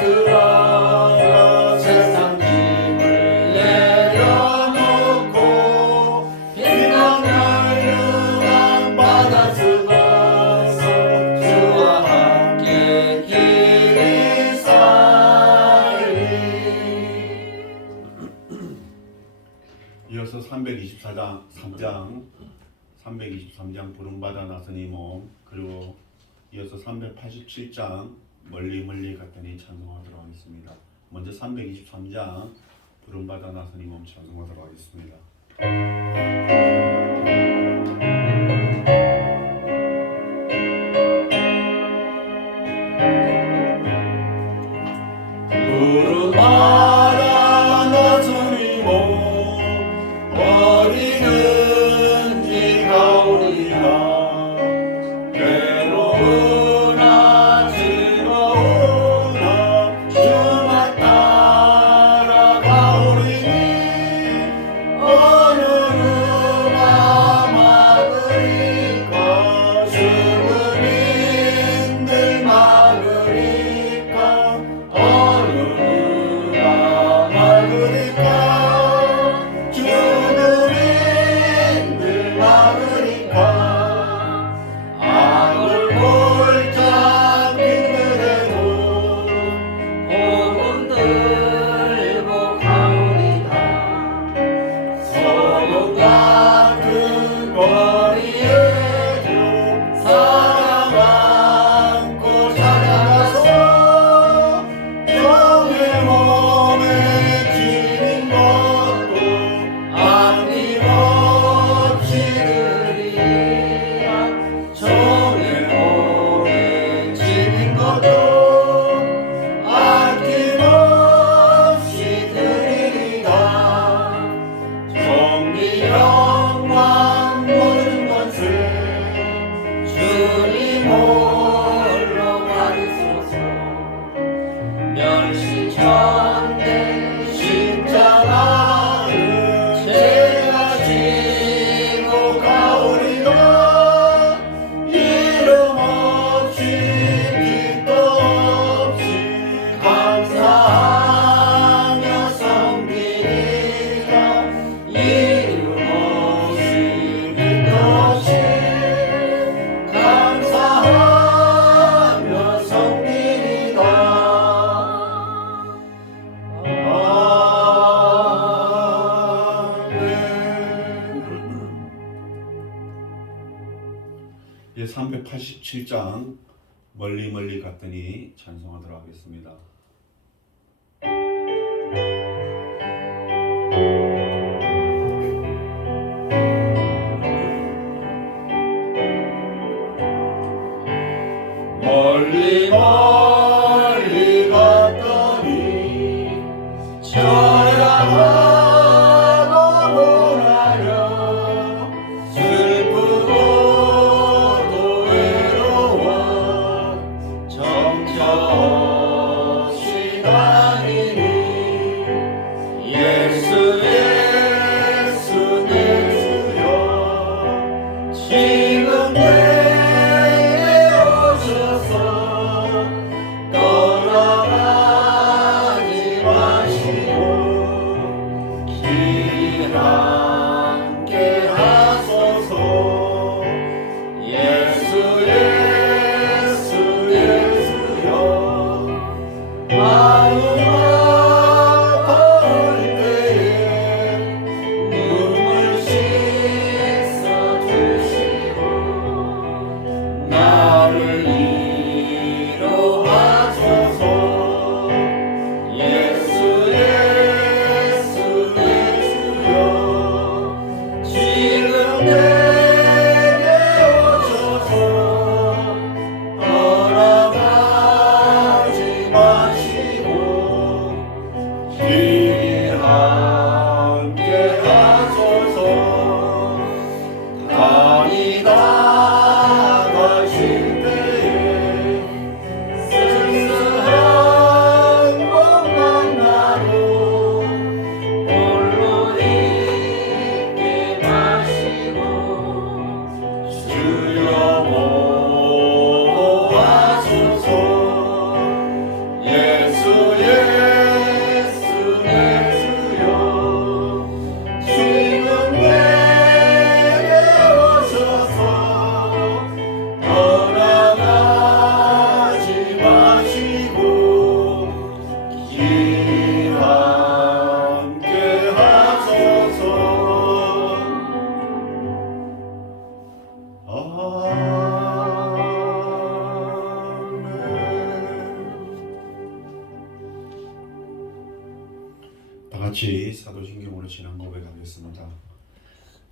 들어가 세상 짐을 내려놓고 흰 널름한 바다 쓰고서 주와 함께 길이 살리. 이어서 323장 부름받아 나서니 몸, 그리고 이어서 387장 멀리 멀리 갔더니 찬송하도록 하겠습니다. 먼저 323장 부름받아 나서니 몸 찬송하도록 하겠습니다. 부름받아 나서니 몸 어디는 네가 오리라. 괴로우나 즐거우나 주만 따라가오리니 어느 누가 막으리까 주문인들 막으리까 어느 누가 막으리까 주문인들 막으리까 악을 골짝 빙그레도 복음 들고 가오리다. 소금 같은 거리에도 사랑 안고 찾아가서 종의 몸에 지닌 것도 아낌없이 드리라. 종의 몸에 지닌 것도 아낌없이 드리리라. 정리 영광 모든 것을 주님 홀로 받으소서. 멸시천대 십자가를 제가 지고 가오리라. 이름 없이 빛도 없이 감사하며 섬기리라. 이름 없이 빛도 없이 감사하며 섬기리라. 예, 387장 멀리 멀리 갔더니 찬송하도록 하겠습니다. 멀리 멀리 갔더니 처량하고 고나려 슬프고도 외로워 정처없이 다니니 예수 예수 내 주여 지금 내게 오셔서 떠나가지 마시고 길 함께 하소서. 예수 예수 예수여 마음 아파올 때에 눈물 씻어 주시고 나를 위로하소서. 예수 예수 예수여 지금 내게 오셔서 떠나가지 마시고 예수 내 주여 지금 내게 오셔서 떠나가지 마시고 길 함께 하소서. 다 같이 사도신경으로 지난 고백하겠습니다.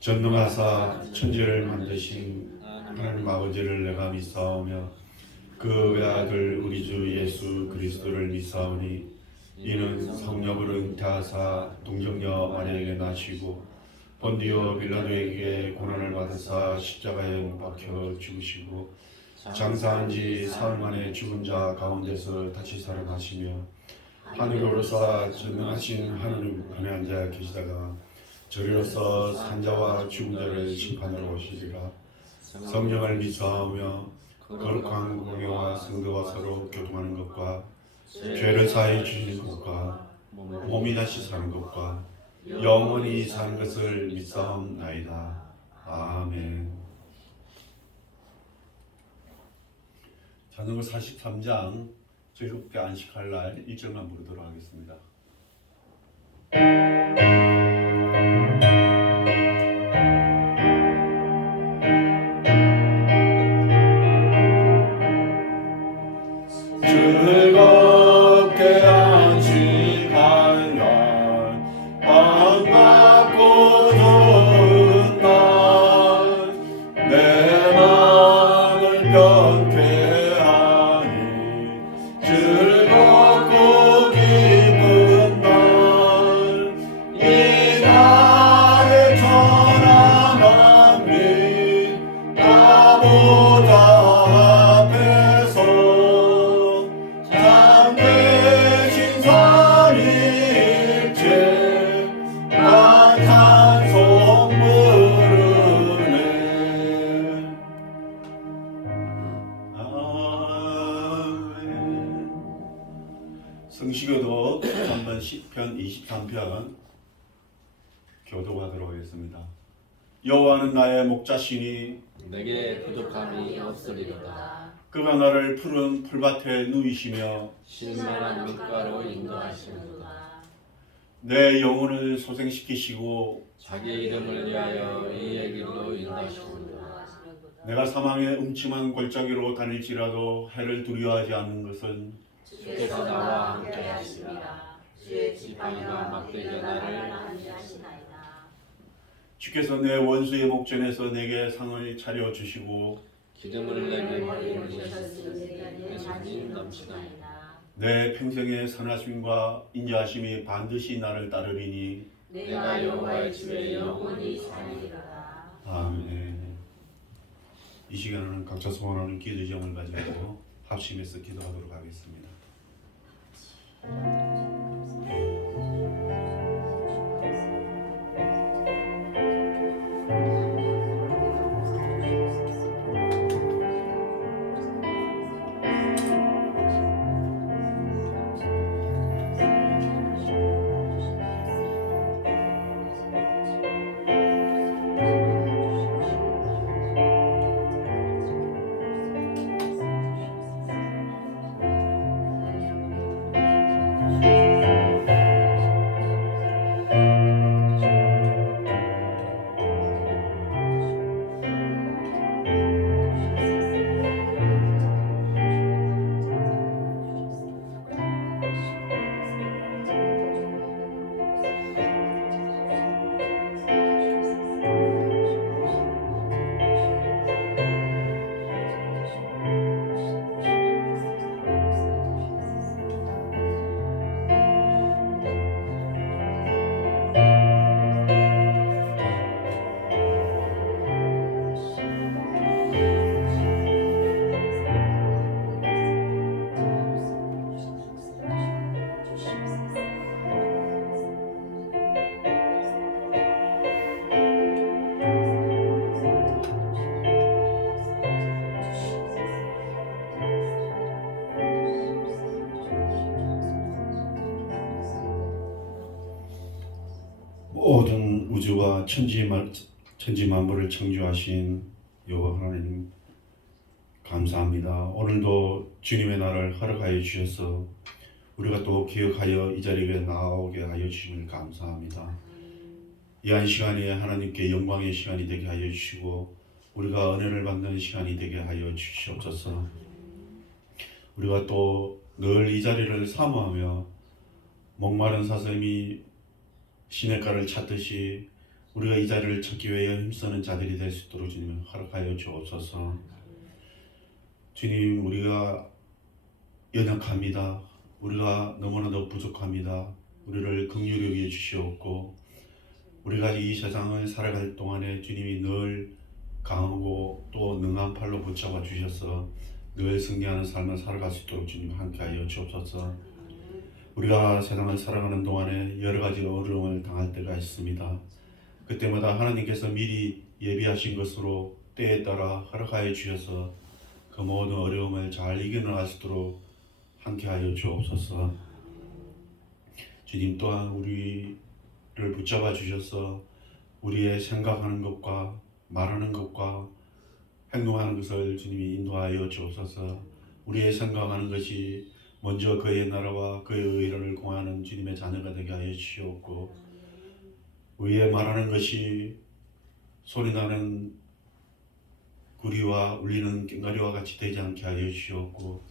전능하사 천지를 만드신 하나님 아버지를 내가 믿사오며 그 외아들 우리 주 예수 그리스도를 믿사오니 이는 성령으로 잉태하사 동정녀 마리아에게 나시고 본디오 빌라도에게 고난을 받으사 십자가에 못 박혀 죽으시고 장사한 지 사흘 만에 죽은 자 가운데서 다시 살아나시며 하늘로서 전능하신 하늘 안에 앉아 계시다가 저리로서 산자와 죽은 자를 심판하러 오시리라. 성령을 믿사오며 거룩한 공예와 성도와 서로 교통하는 것과 죄를 사해 주시는 것과 몸이 다시 사는 것과 영원히 사는 것을 믿사옵나이다. 아멘. 자전거 43장 즐겁게 안식할 날 1절만 부르도록 하겠습니다. 즐겁게 안식할 날 반갑고 좋은 날 내 마음을 편케 하니 즐겁고 기쁜 날 이 날에 천하 만민 나보다 앞에서 참되신 삼위일체 나 찬송 부르네. 아멘. 성시교도 3번 10편 23편 교도하도록 하겠습니다. 여호와는 나의 목자시니 내게 부족함이 없으리로다. 그가 나를 푸른 풀밭에 누이시며 쉴만한 물가로 인도하시는도다. 내 영혼을 소생시키시고 자기 이름을 위하여 이의 길로 인도하시는도다. 내가 사망의 음침한 골짜기로 다닐지라도 해를 두려워하지 않는 것은 주께서 나와 함께 하시리라. 주의 지팡이와 막대기가 나를 안위하시나이다. 주께서 내 원수의 목전에서 내게 상을 차려주시고 기름을 내게 머리에 올리셨으니 내 잔이 넘치나이다. 내 평생의 선하심과 인자하심이 반드시 나를 따르리니 내가 여호와의 집에 영원히 사니이로다. 아멘. 이 시간에는 각자 소원하는 기도 제목을 가지고 합심해서 기도하도록 하겠습니다. 모든 우주와 천지 만물을 창조하신 여호와 하나님 감사합니다. 오늘도 주님의 날을 허락하여 주셔서 우리가 또 기억하여 이 자리에 나오게 하여 주심을 감사합니다. 이 한 시간이 하나님께 영광의 시간이 되게 하여 주시고 우리가 은혜를 받는 시간이 되게 하여 주시옵소서. 우리가 또 늘 이 자리를 사모하며 목마른 사슴이 시냇가를 찾듯이 우리가 이 자리를 찾기 위해 힘쓰는 자들이 될 수 있도록 주님 허락하여 주옵소서. 주님, 우리가 연약합니다. 우리가 너무나도 부족합니다. 우리를 긍휼히 여겨 주시옵고 우리가 이 세상을 살아갈 동안에 주님이 늘 강하고 또 능한 팔로 붙잡아 주셔서 늘 승리하는 삶을 살아갈 수 있도록 주님 함께하여 주옵소서. 우리가 세상을 살아가는 동안에 여러 가지 어려움을 당할 때가 있습니다. 그때마다 하나님께서 미리 예비하신 것으로 때에 따라 허락하여 주셔서 그 모든 어려움을 잘 이겨나갈 수 있도록 함께하여 주옵소서. 주님 또한 우리를 붙잡아 주셔서 우리의 생각하는 것과 말하는 것과 행동하는 것을 주님이 인도하여 주옵소서. 우리의 생각하는 것이 먼저 그의 나라와 그의 의를 공하는 주님의 자녀가 되게 하여 주시옵고 우리의 말하는 것이 소리나는 구리와 울리는 꽹과리와 같이 되지 않게 하여 주시옵고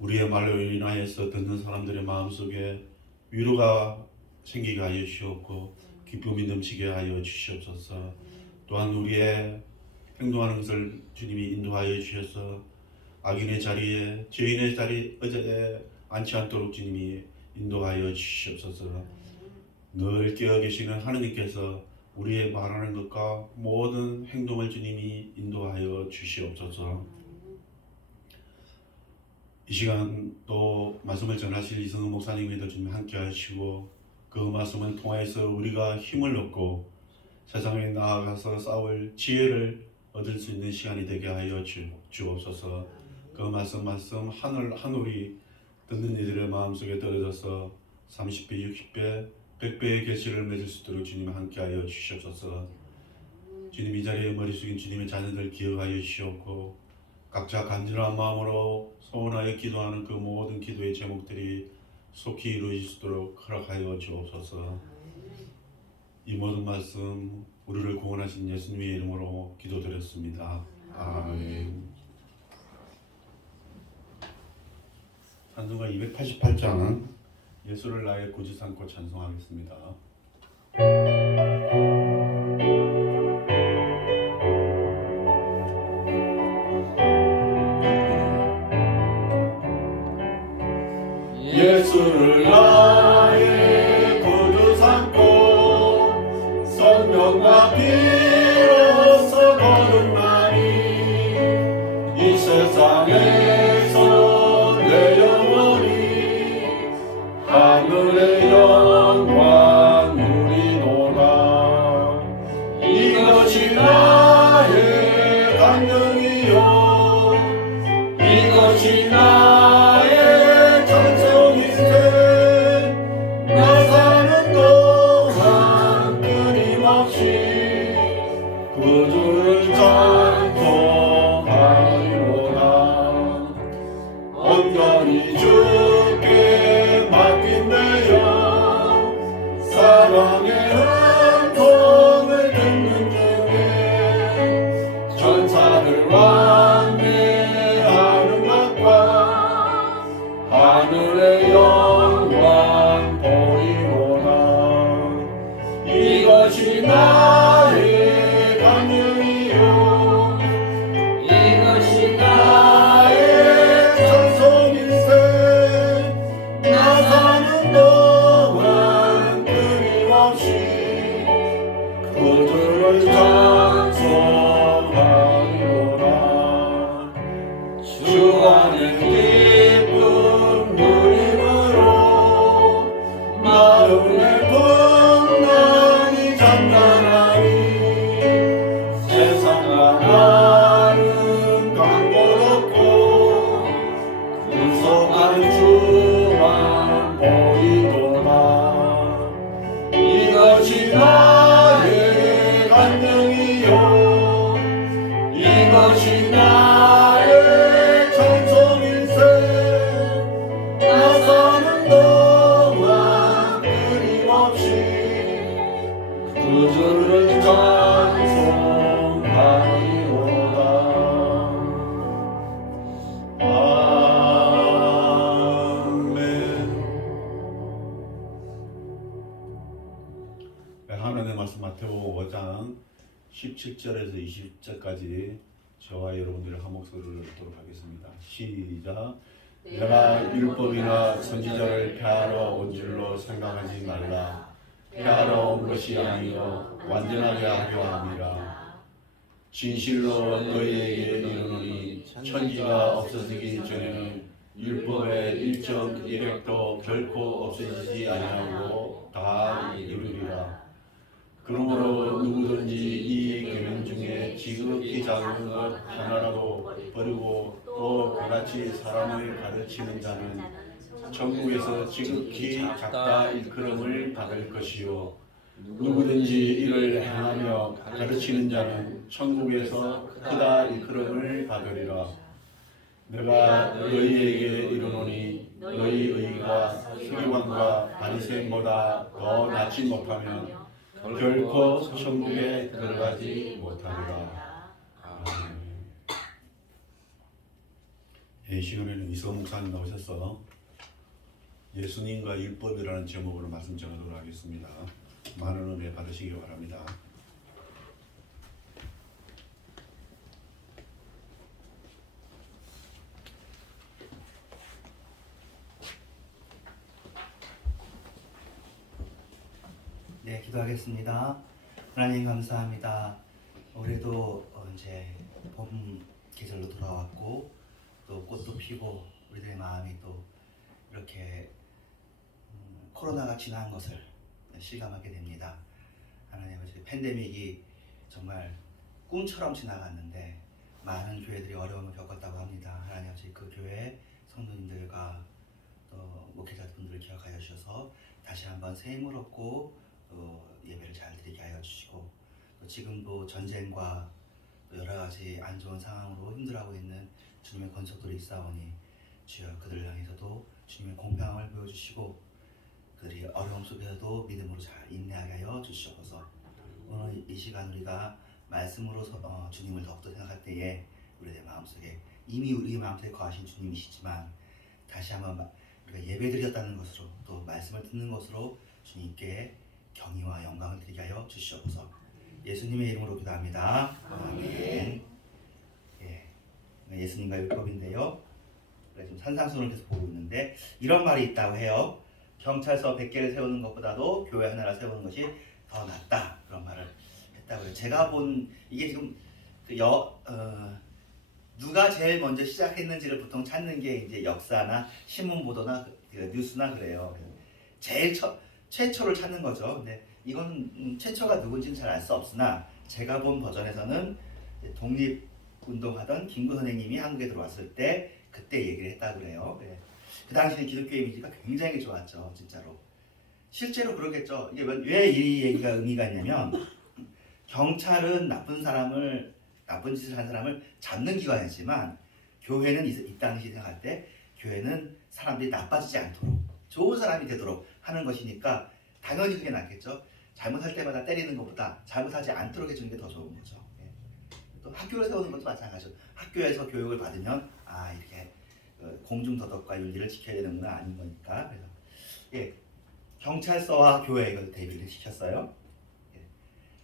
우리의 말로 인하여서 듣는 사람들의 마음속에 위로가 생기게 하여 주시옵고 기쁨이 넘치게 하여 주시옵소서. 또한 우리의 행동하는 것을 주님이 인도하여 주셔서 악인의 자리에 죄인의 의자에 앉지 않도록 주님이 인도하여 주시옵소서. 늘 깨어 계시는 하느님께서 우리의 말하는 것과 모든 행동을 주님이 인도하여 주시옵소서. 이 시간 또 말씀을 전하실 이승훈 목사님께도 주님 함께 하시고 그 말씀을 통해서 우리가 힘을 얻고 세상에 나아가서 싸울 지혜를 얻을 수 있는 시간이 되게 하여 주옵소서. 그 말씀 하늘이 듣는 이들의 마음속에 떨어져서 30배, 60배, 100배의 계시를 맺을 수 있도록 주님 함께하여 주시옵소서. 주님, 이 자리에 머리 숙인 주님의 자녀들 기억하여 주시옵고 각자 간절한 마음으로 소원하여 기도하는 그 모든 기도의 제목들이 속히 이루어지도록 허락하여 주옵소서. 이 모든 말씀 우리를 구원하신 예수님의 이름으로 기도드렸습니다. 아멘. 찬송가 288장은 예수를 나의 구주 삼고 찬송하겠습니다. 예수를 나의 구주 삼고 성령과 피로써 거듭나니 이 세상에서 내 영혼이 하늘의 영광 누리노라. 이것이 나의 간증이요 이것이 나의 찬송인데 나 사는 동안 끊임없이 구주를 찬송하리로다. 온전히 주께 맡긴대요 사랑의 은총을 듣는 중에 천사들 왕래하는 것과 하늘의 영광 보이노라. 이것이 나의 간증이요 이것이 나의 찬송일세. 나 사는 동안 끊임없이 구주를 찬송하리로다. 주 안에 기쁨 누림으로 마음의 풍랑이 잠잠하니 세상과 나는 강고롭고 구속한 주만 보이도다. 이것이 나 하나님의 말씀 마태복음 5장 17절에서 20절까지 저와 여러분들이 한 목소리를 읽도록 하겠습니다. 시작. 내가 율법이나 선지자를 폐하러 온 줄로 생각하지 말라. 폐하러 온 것이 아니요 완전하게 하려 함이라. 진실로 너희에게 이르노니 천지가 없어지기 전에는 율법의 1.1획도 결코 없어지지 아니하고 다 이루리라. 그러므로 누구든지 이 계명 중에 지극히 작은 것 하나라도 버리고 또 그같이 사람을 가르치는 자는 천국에서 지극히 작다 일컬음을 받을 것이요 누구든지 이를 행하며 가르치는 자는 천국에서 크다 일컬음을 받으리라. 내가 너희에게 이르노니 너희 의가 서기관과 바리새인보다 더 낫지 못하면 결코 천국에 들어가지 못하리라. 아멘. 이 시간에는 이성 목사님 나오셔서 예수님과 율법이라는 제목으로 말씀 전하도록 하겠습니다. 많은 은혜 받으시기 바랍니다. 네, 기도하겠습니다. 하나님 감사합니다. 올해도 이제 봄 계절로 돌아왔고 또 꽃도 피고 우리들의 마음이 또 이렇게 코로나가 지난 것을 실감하게 됩니다. 하나님 아버지, 팬데믹이 정말 꿈처럼 지나갔는데 많은 교회들이 어려움을 겪었다고 합니다. 하나님 아버지, 그 교회 성도님들과 또 목회자분들을 기억하여 주셔서 다시 한번 새 힘을 얻고 예배를 잘 드리게 하여 주시고, 또 지금도 전쟁과 또 여러 가지 안 좋은 상황으로 힘들어하고 있는 주님의 권속들이 있사오니 주여 그들을 향해서도 주님의 공평함을 보여주시고 그들이 어려움 속에서도 믿음으로 잘 인내하게 하여 주시옵소서. 오늘 이 시간 우리가 말씀으로 주님을 더욱더 생각할 때에 우리의 마음속에 이미 우리 마음속에 거하신 주님이시지만 다시 한번 우리가 예배드렸다는 것으로 또 말씀을 듣는 것으로 주님께 경의와 영광을 드리게 하여 주시옵소서. 예수님의 이름으로 기도합니다. 아멘. 예, 예수님과 율법인데요. 지금 산상수훈을 계속 보고 있는데 이런 말이 있다고 해요. 경찰서 100개를 세우는 것보다도 교회 하나를 세우는 것이 더 낫다, 그런 말을 했다고 해요. 제가 본 이게 지금 누가 제일 먼저 시작했는지를 보통 찾는 게 이제 역사나 신문 보도나 뉴스나 그래요. 제일 최초를 찾는 거죠. 근데 이건 최초가 누군지는 잘 알 수 없으나 제가 본 버전에서는 독립운동하던 김구 선생님이 한국에 들어왔을 때 그때 얘기를 했다고 그래요. 그 당시에 기독교 이미지가 굉장히 좋았죠, 진짜로. 실제로 그러겠죠. 이게 왜 이 얘기가 의미가 있냐면 경찰은 나쁜 짓을 한 사람을 잡는 기관이지만 교회는 이 당시 생각할 때 교회는 사람들이 나빠지지 않도록 좋은 사람이 되도록 하는 것이니까 당연히 그게 낫겠죠. 잘못할 때마다 때리는 것보다 잘못하지 않도록 해주는 게 더 좋은 거죠. 또 학교를 세우는 것도 마찬가지죠. 학교에서 교육을 받으면 이렇게 공중도덕과 윤리를 지켜야 되는구나, 아닌 거니까. 그래서 경찰서와 교회 이걸 대비를 시켰어요.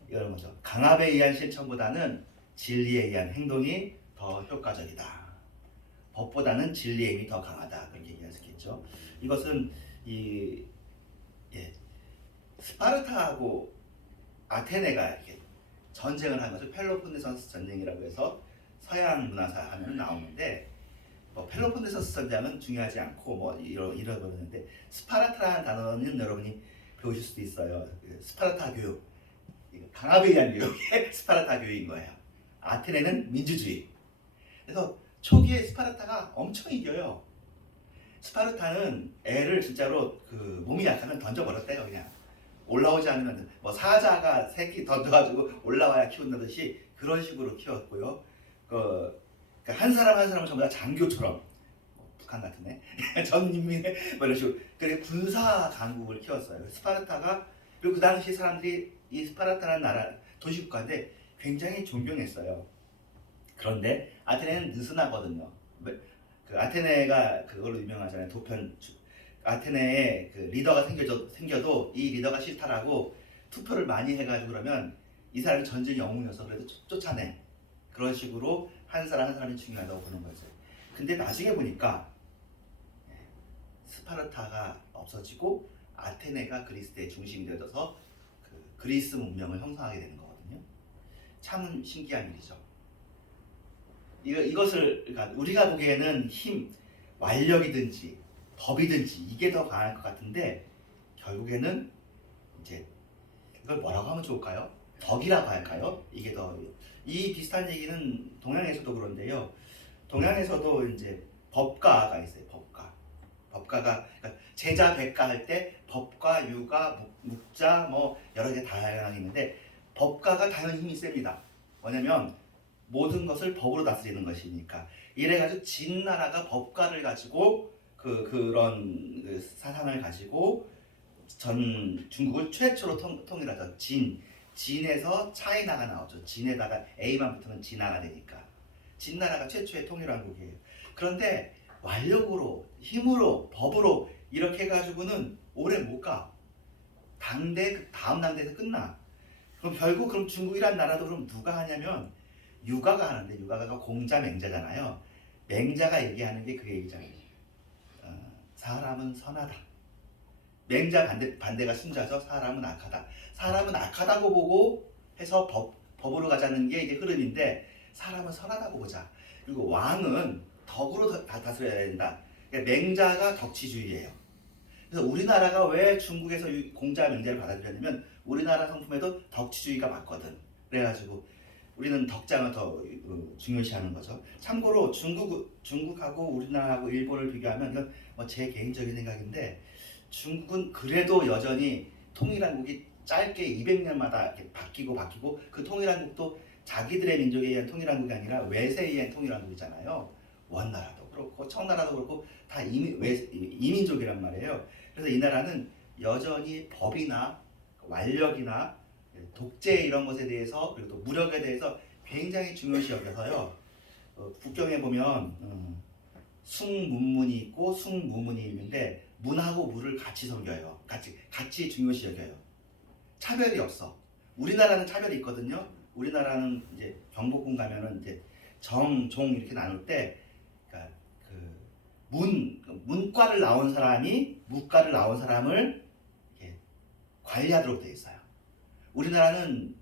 이런 거죠. 강압에 의한 실천보다는 진리에 의한 행동이 더 효과적이다. 법보다는 진리의 힘이 더 강하다, 그렇게 얘기할 수 있겠죠. 이것은 스파르타하고 아테네가 이렇게 전쟁을 한 것을 펠로폰네소스 전쟁이라고 해서 서양 문화사 하면 나오는데, 펠로폰네소스 전쟁은 중요하지 않고 잃어버리는데 스파르타라는 단어는 여러분이 배우실 수도 있어요. 스파르타 교육, 강압에 의한 교육이 스파르타 교육인 거예요. 아테네는 민주주의. 그래서 초기에 스파르타가 엄청 이겨요. 스파르타는 애를 진짜로 몸이 약하면 던져버렸대요. 그냥 올라오지 않으면 사자가 새끼 던져가지고 올라와야 키운다듯이 그런 식으로 키웠고요. 한 사람 한 사람은 전부 다 장교처럼, 북한 같은데 전인민의 이런 식으로 그래 군사 강국을 키웠어요. 스파르타가. 그리고 그 당시 사람들이 이 스파르타라는 나라 도시국가인데 굉장히 존경했어요. 그런데 아테네는 느슨하거든요. 아테네가 그걸로 유명하잖아요. 아테네에 리더가 생겨도 이 리더가 싫다라고 투표를 많이 해가지고 그러면 이 사람이 전쟁 영웅이어서 그래도 쫓아내. 그런 식으로 한 사람 한 사람이 중요하다고 보는 거죠. 근데 나중에 보니까 스파르타가 없어지고 아테네가 그리스의 중심이 되어서 그 그리스 문명을 형성하게 되는 거거든요. 참 신기한 일이죠. 이것을 그러니까 우리가 보기에는 힘, 완력이든지 법이든지 이게 더 강할 것 같은데 결국에는 이제 이걸 뭐라고 하면 좋을까요? 덕이라고 할까요? 이게 더 이 비슷한 얘기는 동양에서도 그런데요. 동양에서도 이제 법가가 있어요. 법가가 그러니까 제자 백가 할 때 법가, 유가, 묵자 뭐 여러 개 다양하게 있는데 법가가 당연히 힘이 셉니다. 뭐냐면 모든 것을 법으로 다스리는 것이니까. 이래가지고 진나라가 법가를 가지고 그런 그 사상을 가지고 전 중국을 최초로 통일하죠. 진에서 차이나가 나오죠. 진에다가 A만 붙으면 진나가 되니까. 진나라가 최초의 통일왕국이에요. 그런데 완력으로, 힘으로, 법으로 이렇게 해가지고는 오래 못 가. 당대 그 다음 당대에서 끝나. 그럼 결국 그럼 중국이란 나라도 그럼 누가 하냐면 유가가 하는데 유가가 공자 맹자잖아요. 맹자가 얘기하는 게 그 얘기잖아요. 사람은 선하다. 맹자 반대가 순자죠. 사람은 악하다. 사람은 악하다고 보고 해서 법으로 가자는 게 이제 흐름인데 사람은 선하다고 보자. 그리고 왕은 덕으로 다스려야 된다. 그러니까 맹자가 덕치주의예요. 그래서 우리나라가 왜 중국에서 공자 맹자를 받아들였냐면 우리나라 성품에도 덕치주의가 맞거든. 그래가지고 우리는 덕장을 더 중요시하는 거죠. 참고로 중국하고 우리나라하고 일본을 비교하면 이건 뭐 제 개인적인 생각인데 중국은 그래도 여전히 통일한국이 짧게 200년마다 이렇게 바뀌고 그 통일한국도 자기들의 민족에 의한 통일한국이 아니라 외세에 의한 통일한국이잖아요. 원나라도 그렇고 청나라도 그렇고 다 이민족이란 말이에요. 그래서 이 나라는 여전히 법이나 완력이나 독재 이런 것에 대해서 그리고 또 무력에 대해서 굉장히 중요시 여겨서요. 국경에 보면 숭문문이 있고 숭무문이 있는데 문하고 무를 같이 섬겨요. 같이 중요시 여겨요. 차별이 없어. 우리나라는 차별이 있거든요. 우리나라는 이제 경복궁 가면은 이제 정, 종 이렇게 나눌 때, 그러니까 문과를 나온 사람이 무과를 나온 사람을 이렇게 관리하도록 되어 있어요. 우리나라는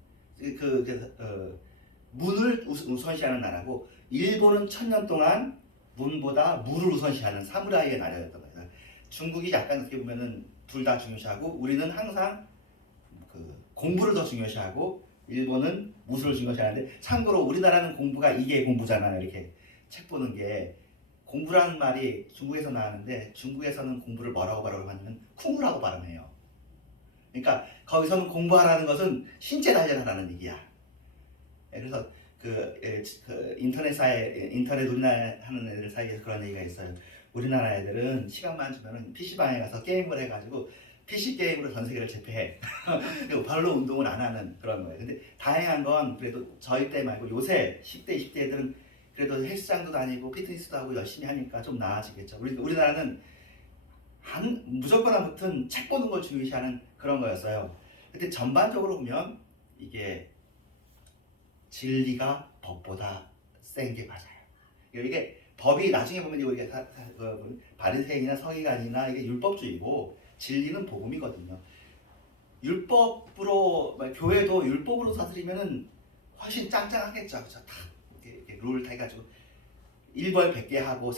문을 우선시하는 나라고 일본은 1000년 동안 문보다 무를 우선시하는 사무라이의 나라였던 거예요. 중국이 약간 어떻게 보면은 둘 다 중요시하고 우리는 항상 공부를 더 중요시하고 일본은 무술을 중요시하는데 참고로 우리나라는 공부가 이게 공부잖아요. 이렇게 책 보는 게 공부라는 말이 중국에서 나왔는데 중국에서는 공부를 뭐라고 발음하냐면 쿵우라고 발음해요. 그러니까 거기서는 공부하라는 것은 신체 단련하라는 얘기야. 그래서 인터넷 논란 하는 애들 사이에서 그런 얘기가 있어요. 우리나라 애들은 시간만 주면은 PC방에 가서 게임을 해가지고 PC 게임으로 전 세계를 제패해. 별로 운동을 안 하는 그런 거예요. 근데 다행한 건 그래도 저희 때 말고 요새 10대, 20대 애들은 그래도 헬스장도 다니고 피트니스도 하고 열심히 하니까 좀 나아지겠죠. 우리나라는 무조건 아무튼 책 보는 걸 중요시하는 그런 거였어요. 근데 전반적으로 보면 이게 진리가 법보다 센 게 맞아요. 이게 법이 나중에 보면 우리가 바리새인이나 서기관이나 이게 율법주의고 진리는 복음이거든요. 율법으로 교회도 율법으로 다스리면은 훨씬 짱짱하겠죠. 그렇죠? 다 이렇게 룰 다 해가지고 1벌 100개 하고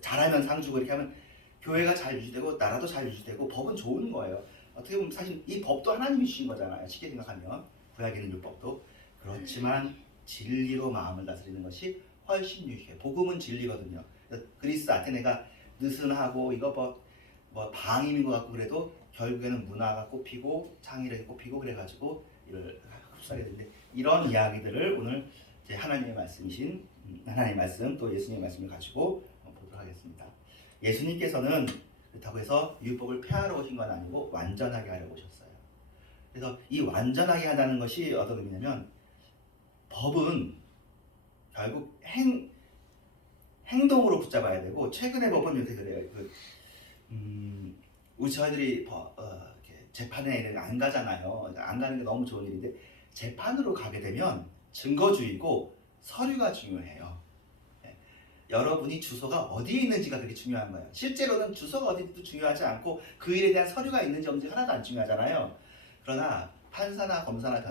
잘하면 상 주고 이렇게 하면 교회가 잘 유지되고 나라도 잘 유지되고 법은 좋은 거예요. 어떻게 보면 사실 이 법도 하나님이 주신 거잖아요. 쉽게 생각하면 구약에 있는 율법도. 그렇지만 진리로 마음을 다스리는 것이 훨씬 유익해요. 복음은 진리거든요. 그리스 아테네가 느슨하고 이거 뭐 방임인 것 같고 그래도 결국에는 문화가 꼽히고 창의력이 꼽히고 그래가지고 이를 흡수하게 되는데 이런 이야기들을 오늘 이제 하나님의 말씀이신 하나님의 말씀 또 예수님의 말씀을 가지고 보도록 하겠습니다. 예수님께서는 그렇다고 해서 율법을 폐하러 오신 건 아니고 완전하게 하려고 오셨어요. 그래서 이 완전하게 하다는 것이 어떤 의미냐면 법은 결국 행동으로 붙잡아야 되고 최근의 법은 요새 그래요. 우리 저희들이 이렇게 재판에 안 가잖아요. 안 가는 게 너무 좋은 일인데 재판으로 가게 되면 증거주의고 서류가 중요해요. 예. 여러분이 주소가 어디에 있는지가 되게 중요한 거예요. 실제로는 주소가 어디도 중요하지 않고 그 일에 대한 서류가 있는지 없는지 하나도 안 중요하잖아요. 그러나 판사나 검사나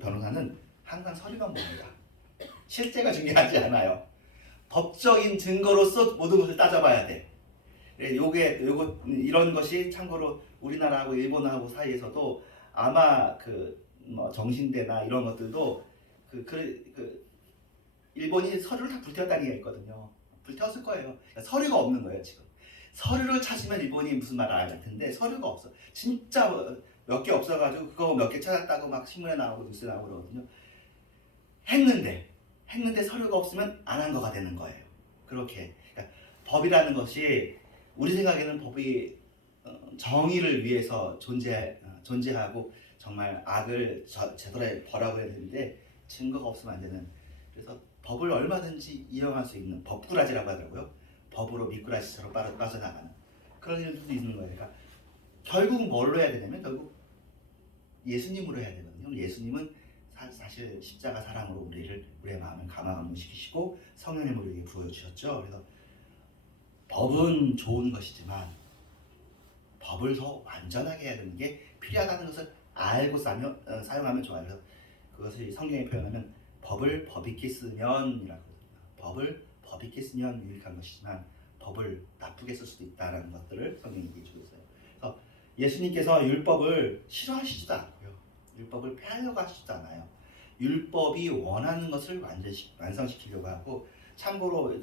변호사는 항상 서류만 봅니다. 실제가 중요하지 않아요. 법적인 증거로서 모든 것을 따져봐야 돼. 요거 이런 것이 참고로 우리나라하고 일본하고 사이에서도 아마 뭐 정신대나 이런 것들도 일본이 서류를 다 불태웠다는 얘기가 있거든요. 불태웠을 거예요. 그러니까 서류가 없는 거예요 지금. 서류를 찾으면 일본이 무슨 말을 알 텐데 서류가 없어. 진짜 몇 개 없어가지고 그거 몇 개 찾았다고 막 신문에 나오고 뉴스에 나오고 그러거든요. 했는데 서류가 없으면 안 한 거가 되는 거예요. 그렇게 그러니까 법이라는 것이 우리 생각에는 법이 정의를 위해서 존재하고 정말 악을 제대로 벌하고 해야 되는데 증거가 없으면 안 되는. 그래서 법을 얼마든지 이용할 수 있는 법꾸라지라고 하더라고요. 법으로 미꾸라지처럼 빠져나가는 그런 일들도 있는 거예요. 그러니까 결국 뭘로 해야 되냐면 결국 예수님으로 해야 되거든요. 예수님은 사실 십자가 사랑으로 우리의 마음을 감화시키시고 성령님을 우리에게 부어주셨죠. 그래서 법은 좋은 것이지만 법을 더 완전하게 해야 되는 게 필요하다는 것을 알고 사용하면 좋아요. 그래서 그것을 성경에 표현하면 법을 법 있게 쓰면이라고 하거든요. 법을 법 있게 쓰면 유익한 것이지만 법을 나쁘게 쓸 수도 있다는 것들을 성경이 얘기해 주고 있어요. 그래서 예수님께서 율법을 싫어하시지도 않고요. 율법을 폐하려고 하시지도 않아요. 율법이 원하는 것을 완성시키려고 하고, 참고로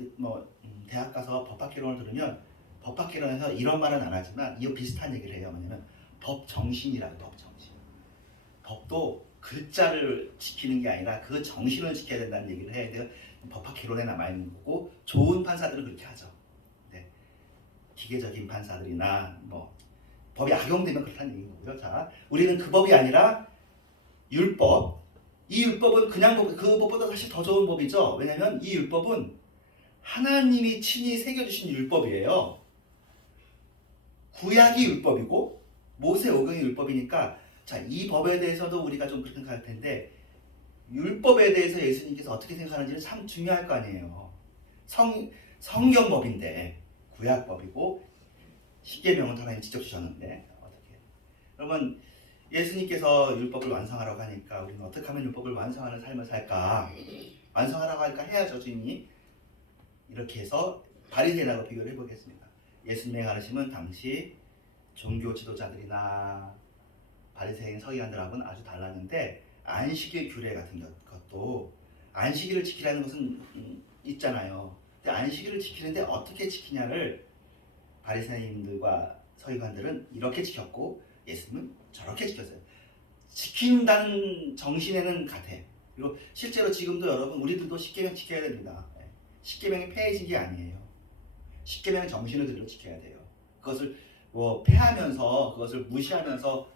대학 가서 법학개론을 들으면 법학개론에서 이런 말은 안 하지만 이 비슷한 얘기를 해요. 뭐냐면 법정신이라고. 법정신. 법도 글자를 지키는 게 아니라 그 정신을 지켜야 된다는 얘기를 해야 돼요. 법학개론에 남아있는 거고 좋은 판사들은 그렇게 하죠. 네. 기계적인 판사들이나 법이 악용되면 그렇다는 얘기인 거고요. 자, 우리는 그 법이 아니라 율법. 이 율법은 그냥 그 법보다 사실 더 좋은 법이죠. 왜냐하면 이 율법은 하나님이 친히 새겨주신 율법이에요. 구약이 율법이고 모세오경이 율법이니까 자, 이 법에 대해서도 우리가 좀 그렇게 생각할 텐데 율법에 대해서 예수님께서 어떻게 생각하는지는 참 중요할 거 아니에요. 성경법인데 구약법이고 십계명은 하나님 직접 주셨는데 어떻게? 그러면 예수님께서 율법을 완성하라고 하니까 우리는 어떻게 하면 율법을 완성하는 삶을 살까? 완성하라고 하니까 해야죠, 주님이. 이렇게 해서 바리새인하고 비교를 해보겠습니다. 예수님의 가르침은 당시 종교 지도자들이나 바리새인 서기관들하고는 아주 달랐는데 안식일 규례 같은 것도 안식일을 지키라는 것은 있잖아요. 근데 안식일을 지키는데 어떻게 지키냐를 바리새인들과 서기관들은 이렇게 지켰고 예수님은 저렇게 지켰어요. 지킨다는 정신에는 같아. 그리고 실제로 지금도 여러분 우리들도 십계명 지켜야 됩니다. 십계명이 폐해진 게 아니에요. 십계명의 정신을 들여 지켜야 돼요. 그것을 폐하면서 그것을 무시하면서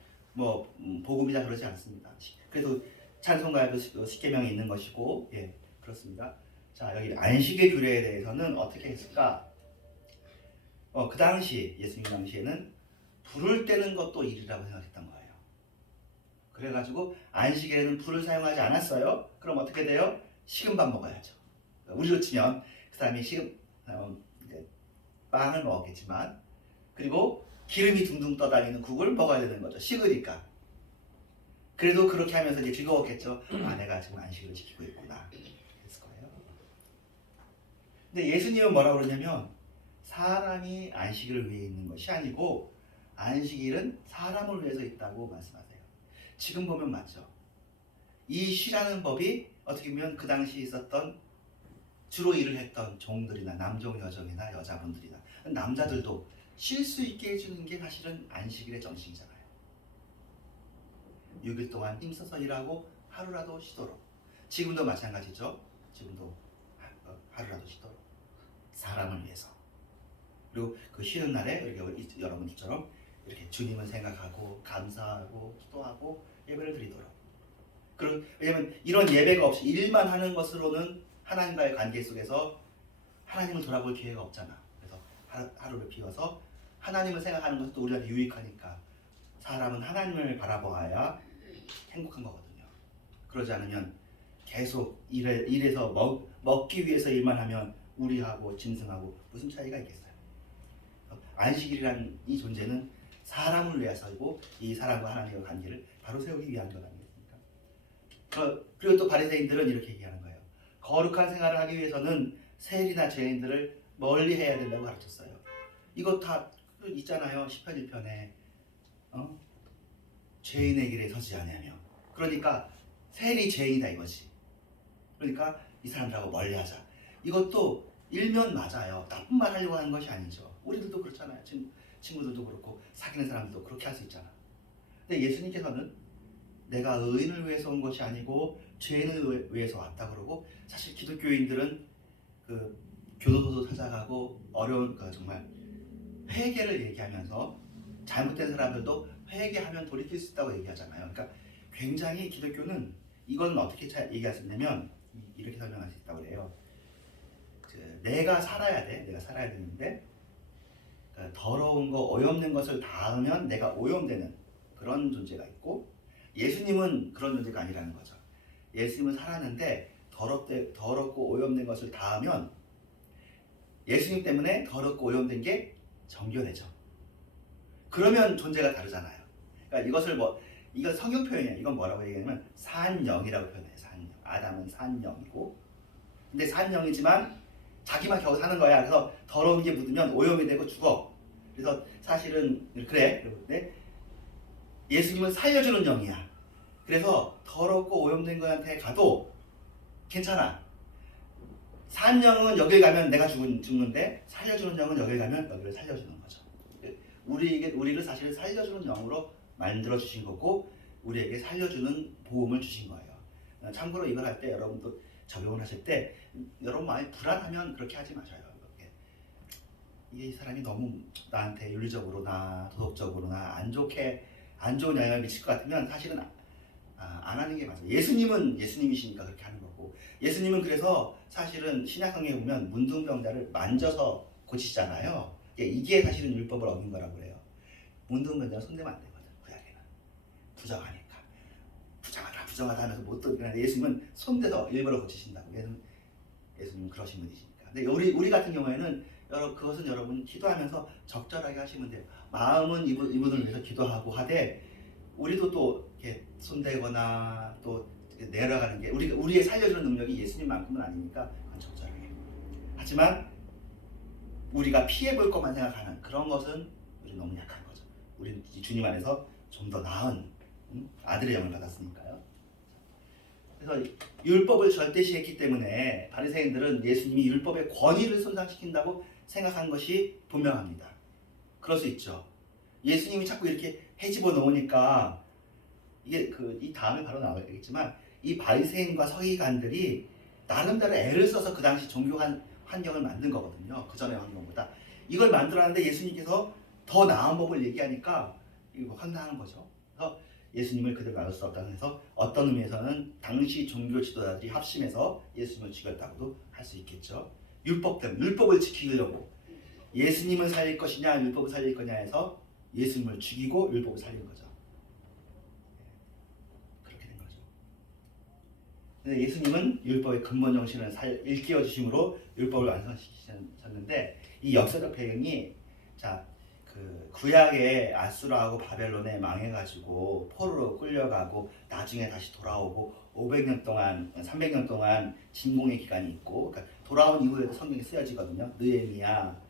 복음이다 그러지 않습니다. 그래도 찬송가에도 십계명이 있는 것이고 그렇습니다. 자, 여기 안식의 규례에 대해서는 어떻게 했을까? 그 당시 예수님 당시에는 불을 떼는 것도 일이라고 생각했던 거예요. 그래가지고 안식일에는 불을 사용하지 않았어요. 그럼 어떻게 돼요? 식은 밥 먹어야죠. 우리로 치면 그 사람이 빵을 먹었겠지만 그리고 기름이 둥둥 떠다니는 국을 먹어야 되는 거죠. 식으니까. 그래도 그렇게 하면서 이제 즐거웠겠죠. 내가 지금 안식일을 지키고 있구나. 그랬을 거예요. 근데 예수님은 뭐라고 그러냐면 사람이 안식일을 위해 있는 것이 아니고 안식일은 사람을 위해서 있다고 말씀하세요. 지금 보면 맞죠. 이 쉬라는 법이 어떻게 보면 그 당시 있었던 주로 일을 했던 종들이나 남종 여종이나 여자분들이나 남자들도 쉴 수 있게 해주는 게 사실은 안식일의 정신이잖아요. 6일 동안 힘써서 일하고 하루라도 쉬도록. 지금도 마찬가지죠. 지금도 하루라도 쉬도록. 사람을 위해서. 그리고 그 쉬는 날에 여러분들처럼 이렇게 주님을 생각하고 감사하고 기도하고 예배를 드리도록. 왜냐하면 이런 예배가 없이 일만 하는 것으로는 하나님과의 관계 속에서 하나님을 돌아볼 기회가 없잖아. 그래서 하루를 비워서 하나님을 생각하는 것도 우리한테 유익하니까 사람은 하나님을 바라보아야 행복한 거거든요. 그러지 않으면 계속 일해서 먹기 위해서 일만 하면 우리하고 짐승하고 무슨 차이가 있겠어요? 안식일이란 이 존재는 사람을 위해서이고 이 사람과 하나님의 관계를 바로 세우기 위한 것 아니겠습니까? 그리고 또 바리새인들은 이렇게 얘기하는 거예요. 거룩한 생활을 하기 위해서는 세리나 죄인들을 멀리 해야 된다고 가르쳤어요. 이거 다 있잖아요. 시편 1편에 죄인의 길에 서지 아니하며. 그러니까 세리 죄인이다 이거지. 그러니까 이 사람들하고 멀리하자. 이것도 일면 맞아요. 나쁜 말 하려고 하는 것이 아니죠. 우리들도 그렇잖아요. 친구들도 그렇고 사귀는 사람들도 그렇게 할 수 있잖아. 근데 예수님께서는 내가 의인을 위해서 온 것이 아니고 죄인을 위해서 왔다 그러고, 사실 기독교인들은 그 교도소도 찾아가고 어려운 정말 회개를 얘기하면서 잘못된 사람들도 회개하면 돌이킬 수 있다고 얘기하잖아요. 그러니까 굉장히 기독교는 이건 어떻게 얘기할 수 있냐면 이렇게 설명할 수 있다고 그래요. 내가 살아야 돼. 내가 살아야 되는데 더러운 거 오염된 것을 닿으면 내가 오염되는 그런 존재가 있고, 예수님은 그런 존재가 아니라는 거죠. 예수님은 살았는데 더럽고 오염된 것을 닿으면 예수님 때문에 더럽고 오염된 게 정결해져. 그러면 존재가 다르잖아요. 그러니까 이건 성경 표현이에요. 이건 뭐라고 얘기하냐면 산영이라고 표현해요. 산영. 아담은 산영이고, 근데 산영이지만 자기만 겨우 사는 거야. 그래서 더러운 게 묻으면 오염이 되고 죽어. 그래서 사실은 그래. 근데 예수님은 살려주는 영이야. 그래서 더럽고 오염된 거한테 가도 괜찮아. 산 영은 여길 가면 내가 죽는데 살려주는 영은 여길 가면 여기를 살려주는 거죠. 우리를 사실 살려주는 영으로 만들어 주신 거고, 우리에게 살려주는 보험을 주신 거예요. 참고로 이걸 할 때 여러분도 적용을 하실 때 여러분 많이 불안하면 그렇게 하지 마셔요. 이 사람이 너무 나한테 윤리적으로나 도덕적으로나 안 좋은 영향을 미칠 것 같으면 사실은 안 하는 게 맞아요. 예수님은 예수님이시니까 그렇게 하는 거고, 예수님은 그래서 사실은 신약성경에 보면 문둥병자를 만져서 고치잖아요. 이게 사실은 율법을 어긴 거라고 그래요. 문둥병자는 손대면 안 되거든. 구약에는 부정하니까. 부정하다 하면서 못 듣는데 예수님은 손대서 일부러 고치신다고. 예수님은 그러신 분이시니까. 근데 우리 같은 경우에는 그것은 여러분 기도하면서 적절하게 하시면 돼요. 마음은 이분을 위해서 기도하고 하되, 우리도 또 이렇게 손대거나 또 내려가는 게 우리의 살려주는 능력이 예수님만큼은 아니니까 그건 적절하게. 하지만 우리가 피해볼 것만 생각하는 그런 것은 우리 너무 약한 거죠. 우리는 주님 안에서 좀 더 나은 아들의 영을 받았으니까요. 그래서 율법을 절대시했기 때문에 바리새인들은 예수님이 율법의 권위를 손상시킨다고 생각한 것이 분명합니다. 그럴 수 있죠. 예수님이 자꾸 이렇게 헤집어 놓으니까 이게 이 다음에 바로 나오겠지만 이 바리새인과 서기관들이 나름대로 애를 써서 그 당시 종교 환경을 만든 거거든요. 그 전의 환경보다. 이걸 만들었는데 예수님께서 더 나은 법을 얘기하니까 이거 황당한 거죠. 그래서 예수님을 그대로 놔둘 수 없다고 해서 어떤 의미에서는 당시 종교 지도자들이 합심해서 예수님을 죽였다고도 할 수 있겠죠. 율법 때문에, 율법을 지키려고 예수님을 살릴 것이냐 율법을 살릴 거냐 해서 예수님을 죽이고 율법을 살린 거죠. 그렇게 된 거죠. 근데 예수님은 율법의 근본 정신을 일깨워 주심으로 율법을 완성시키셨는데, 이 역사적 배경이 구약의 아수라하고 바벨론에 망해가지고 포로로 끌려가고 나중에 다시 돌아오고 300년 동안 진공의 기간이 있고, 그러니까 돌아온 이후에도 성경이 쓰여지거든요. 느헤미야,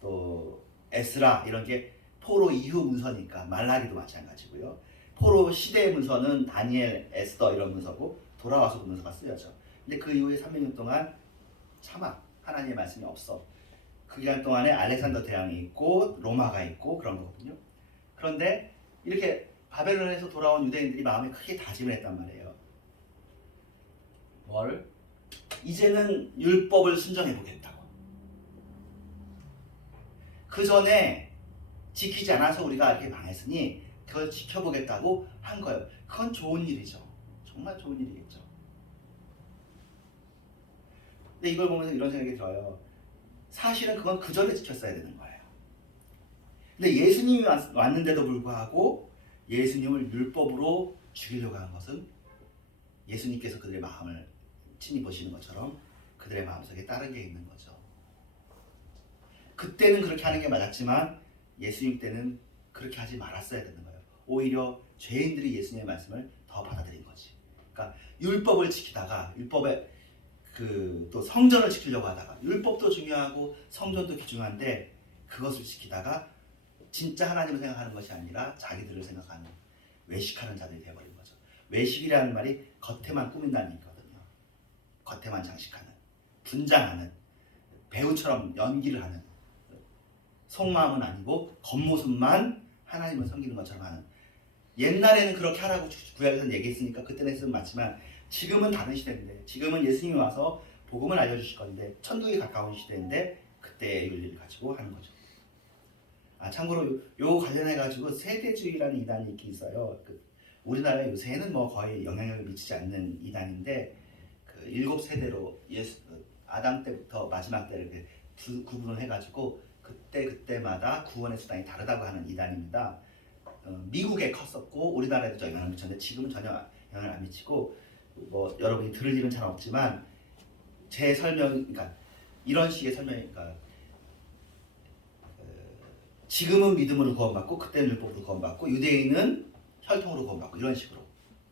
또 에스라 이런 게 포로 이후 문서니까, 말라기도 마찬가지고요. 포로 시대의 문서는 다니엘, 에스더 이런 문서고, 돌아와서 그 문서가 쓰여져. 근데 그 이후에 300년 동안 하나님의 말씀이 없어. 그 기간 동안에 알렉산더 대왕이 있고 로마가 있고 그런 거거든요. 그런데 이렇게 바벨론에서 돌아온 유대인들이 마음에 크게 다짐을 했단 말이에요. 뭘? 이제는 율법을 순종해 보겠다고. 그 전에 지키지 않아서 우리가 이렇게 망했으니 그걸 지켜보겠다고 한 거예요. 그건 좋은 일이죠. 정말 좋은 일이겠죠. 근데 이걸 보면서 이런 생각이 들어요. 사실은 그건 그 전에 지켰어야 되는 거예요. 근데 예수님이 왔는데도 불구하고 예수님을 율법으로 죽이려고 하는 것은 예수님께서 그들의 마음을 친히 보시는 것처럼 그들의 마음속에 다른 게 있는 거죠. 그때는 그렇게 하는 게 맞았지만 예수님 때는 그렇게 하지 말았어야 되는 거예요. 오히려 죄인들이 예수님의 말씀을 더 받아들인 거지. 그러니까 율법을 지키다가 율법에 또 성전을 지키려고 하다가 율법도 중요하고 성전도 중요한데 그것을 지키다가 진짜 하나님을 생각하는 것이 아니라 자기들을 생각하는 외식하는 자들이 되어버린 거죠. 외식이라는 말이 겉에만 꾸민다는 얘기거든요. 겉에만 장식하는, 분장하는, 배우처럼 연기를 하는, 속마음은 아니고 겉모습만 하나님을 섬기는 것처럼 하는. 옛날에는 그렇게 하라고 구약에서는 얘기했으니까 그때는 했으면 맞지만 지금은 다른 시대인데, 지금은 예수님이 와서 복음을 알려주실 건데 천국에 가까운 시대인데 그때의 윤리를 가지고 하는 거죠. 참고로 요 관련해 가지고 세대주의라는 이단이 있긴 있어요. 우리나라에 요새는 뭐 거의 영향력을 미치지 않는 이단인데 7세대로 아담 때부터 마지막 때를 구분을 해가지고 그때마다 구원의 수단이 다르다고 하는 이단입니다. 미국에 컸었고 우리나라에도 영향을 미쳤는데 지금은 전혀 영향을 안 미치고 뭐 여러분이 들을 일은 잘 없지만 제 설명, 그러니까 이런 식의 설명이, 그러니까 지금은 믿음으로 구원받고 그때는 율법으로 구원받고 유대인은 혈통으로 구원받고 이런 식으로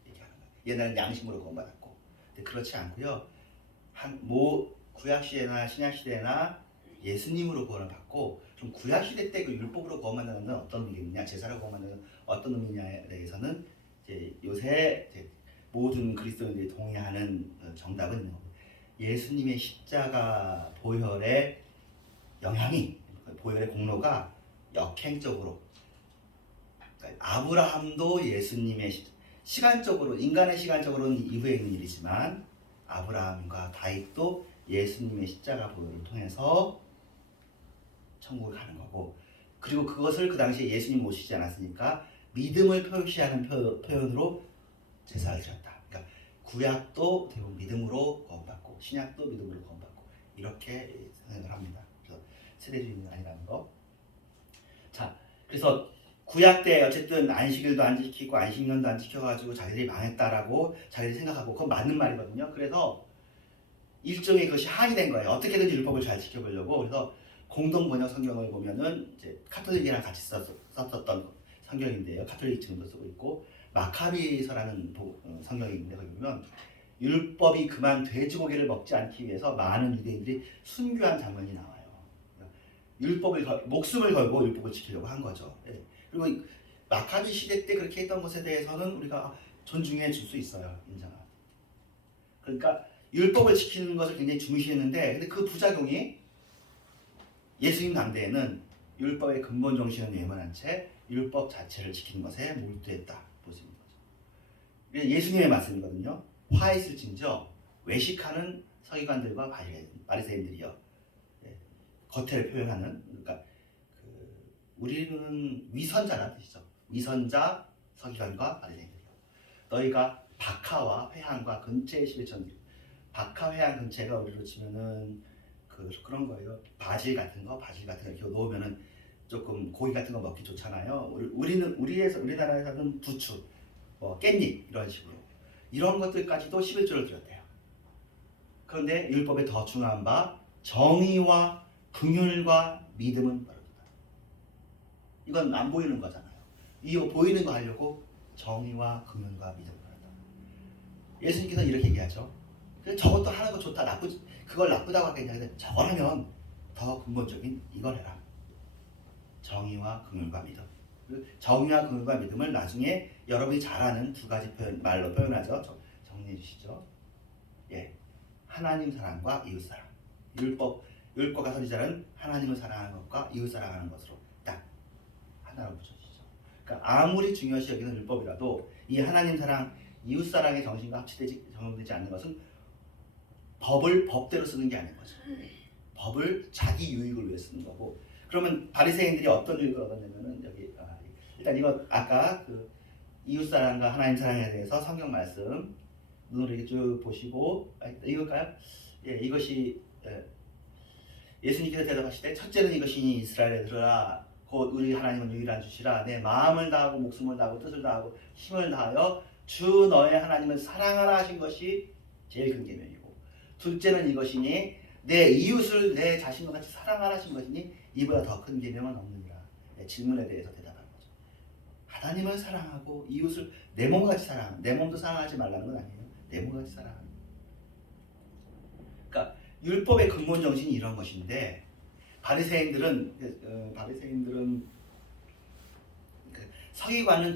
얘기하는 거예요. 옛날에는 양심으로 구원받았고. 근데 그렇지 않고요. 구약 시대나 신약 시대나 예수님으로 구원을 받고, 좀 구약 시대 때 그 율법으로 구원받는 건 어떤 의미겠느냐, 제사로 구원받는 어떤 의미냐에 대해서는 이제 요새 이제 모든 그리스도인들이 동의하는 정답은 있는 겁니다. 예수님의 십자가 보혈의 영향이, 보혈의 공로가 역행적으로, 그러니까 아브라함도 예수님의 시간적으로, 인간의 시간적으로는 이후에 있는 일이지만 아브라함과 다윗도 예수님의 십자가 보혈을 통해서 천국을 가는 거고, 그리고 그것을 그 당시에 예수님 모시지 않았으니까 믿음을 표시하는 표현으로 제사를 드렸다. 그러니까 구약도 대부분 믿음으로 구원받고 신약도 믿음으로 구원받고 이렇게 생각을 합니다. 그래서 세대주의는 아니라는 거. 자, 그래서 구약 때 어쨌든 안식일도 안 지키고 안식년도 안 지켜가지고 자기들이 망했다라고 자기들이 생각하고, 그건 맞는 말이거든요. 그래서 일종의 그것이 한이 된 거예요. 어떻게든 율법을 잘 지켜보려고. 그래서 공동 번역 성경을 보면은 이제 카톨릭이랑 같이 썼었던 성경인데요. 카톨릭 지금도 쓰고 있고, 마카비서라는 성경이 있는데 거기 보면 율법이 그만 돼지고기를 먹지 않기 위해서 많은 유대인들이 순교한 장면이 나와요. 목숨을 걸고 율법을 지키려고 한 거죠. 그리고 마카비 시대 때 그렇게 했던 것에 대해서는 우리가 존중해 줄 수 있어요. 인정하고. 그러니까 율법을 지키는 것을 굉장히 중시했는데, 근데 그 부작용이 예수님 당대에는 율법의 근본 정신을 외면한 채 율법 자체를 지키는 것에 몰두했다 보시는 거죠. 예수님의 말씀이거든요. 화 있을진저 외식하는 서기관들과 바리새인들이여. 겉을 표현하는, 그러니까 우리는 위선자라는 뜻이죠. 위선자 서기관과 바리새인들이여. 너희가 박하와 회향과 근처의 십의 천지. 박하, 회향, 근처가 우리로 치면은 그런 거예요. 바질 같은 거 이렇게 놓으면은 조금 고기 같은 거 먹기 좋잖아요. 우리나라에서는 부추, 깻잎 이런 식으로 이런 것들까지도 11조를 드렸대요. 그런데 율법에 더 중요한 바 정의와 긍휼과 믿음은 빠르다. 이건 안 보이는 거잖아요. 이 보이는 거 하려고 정의와 긍휼과 믿음을 빠르다. 예수님께서 이렇게 얘기하죠. 저것도 하는 거 좋다, 그걸 나쁘다고 하겠냐. 근데 저걸 하면 더 근본적인 이걸 해라. 정의와 긍휼과 믿음. 정의와 긍휼과 믿음을 나중에 여러분이 잘 아는 두 가지 말로 표현하죠. 정리해 주시죠. 예, 하나님 사랑과 이웃 사랑. 율법과 선지자는 하나님을 사랑하는 것과 이웃 사랑하는 것으로 딱 하나로 붙여주시죠. 그러니까 아무리 중요시 여기는 율법이라도 이 하나님 사랑, 이웃 사랑의 정신과 적용되지 않는 것은 법을 법대로 쓰는 게 아닌 거죠. 법을 자기 유익을 위해 쓰는 거고. 그러면 바리새인들이 어떤 유익을 얻었냐면은 여기 일단 이거 아까 이웃 사랑과 하나님 사랑에 대해서 성경 말씀 눈으로 이렇게 쭉 보시고, 읽을까요? 예, 이것이 예수님께서 대답하실 때 첫째는 이것이니 이스라엘에 들으라. 곧 우리 하나님은 유일한 주시라. 내 마음을 다하고 목숨을 다하고 뜻을 다하고 힘을 다하여 주 너의 하나님을 사랑하라 하신 것이 제일 큰 계명이고, 둘째는 이것이니 내 이웃을 내 자신과 같이 사랑하라 하신 것이니 이보다 더 큰 계명은 없느니라. 질문에 대해서 대답하는 거죠. 하나님을 사랑하고 이웃을 내 몸같이 사랑하는, 내 몸도 사랑하지 말라는 건 아니에요. 내 몸같이 사랑하는. 그러니까 율법의 근본 정신이 이런 것인데, 바리새인들은 서기관은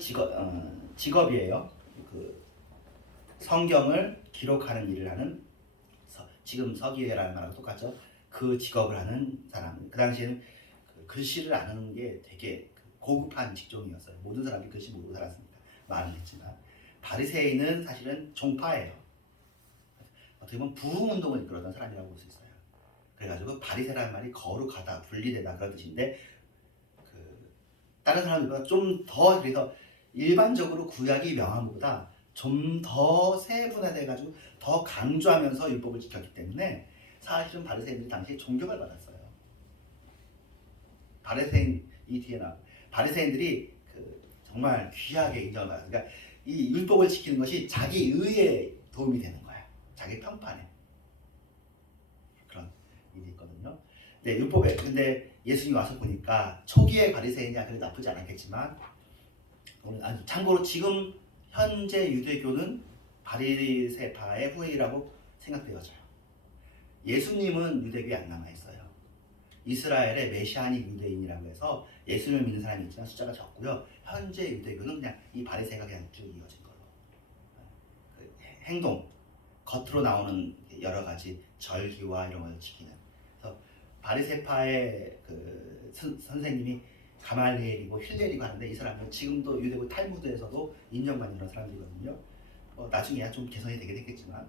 직업이에요. 그 성경을 기록하는 일을 하는, 지금 서기회라는 말하고 똑같죠. 그 직업을 하는 사람. 그 당시에는 그 글씨를 아는 게 되게 고급한 직종이었어요. 모든 사람이 글씨 모르고 살았으니까 말은 했지만, 바리새인은 사실은 종파예요. 어떻게 보면 부흥운동을 이끌었던 사람이라고 볼 수 있어요. 그래가지고 바리새라는 말이 거룩하다, 분리되다 그런 뜻인데, 다른 사람들보다 좀 더, 그래서 일반적으로 구약이 명한 것보다 좀 더 세분화돼가지고 더 강조하면서 율법을 지켰기 때문에 사실은 바리새인들이 당시에 존경을 받았어요. 바리새인들이 정말 귀하게 인정을 받았어요. 그러니까 이 율법을 지키는 것이 자기 의에 도움이 되는 거야. 자기 평판에. 그런 일이 있거든요. 네, 율법에, 근데 예수님이 와서 보니까 초기에 바리새인이야 그래도 나쁘지 않았겠지만, 참고로 지금 현재 유대교는 바리새파의 후예라고 생각되어져요. 예수님은 유대교에 안 남아있어요. 이스라엘의 메시아닉 유대인이라고 해서 예수님을 믿는 사람이 있지만 숫자가 적고요. 현재 유대교는 그냥 이 바리새가 그냥 쭉 이어진 걸로. 행동, 겉으로 나오는 여러 가지 절기와 이런 걸 지키는. 그래서 바리새파의 선생님이 가말리엘이고 힐렐이고 하는데, 이 사람은 지금도 유대교 탈무드에서도 인정받는 그런 사람들이거든요. 나중에야 좀 개선이 되게 됐겠지만,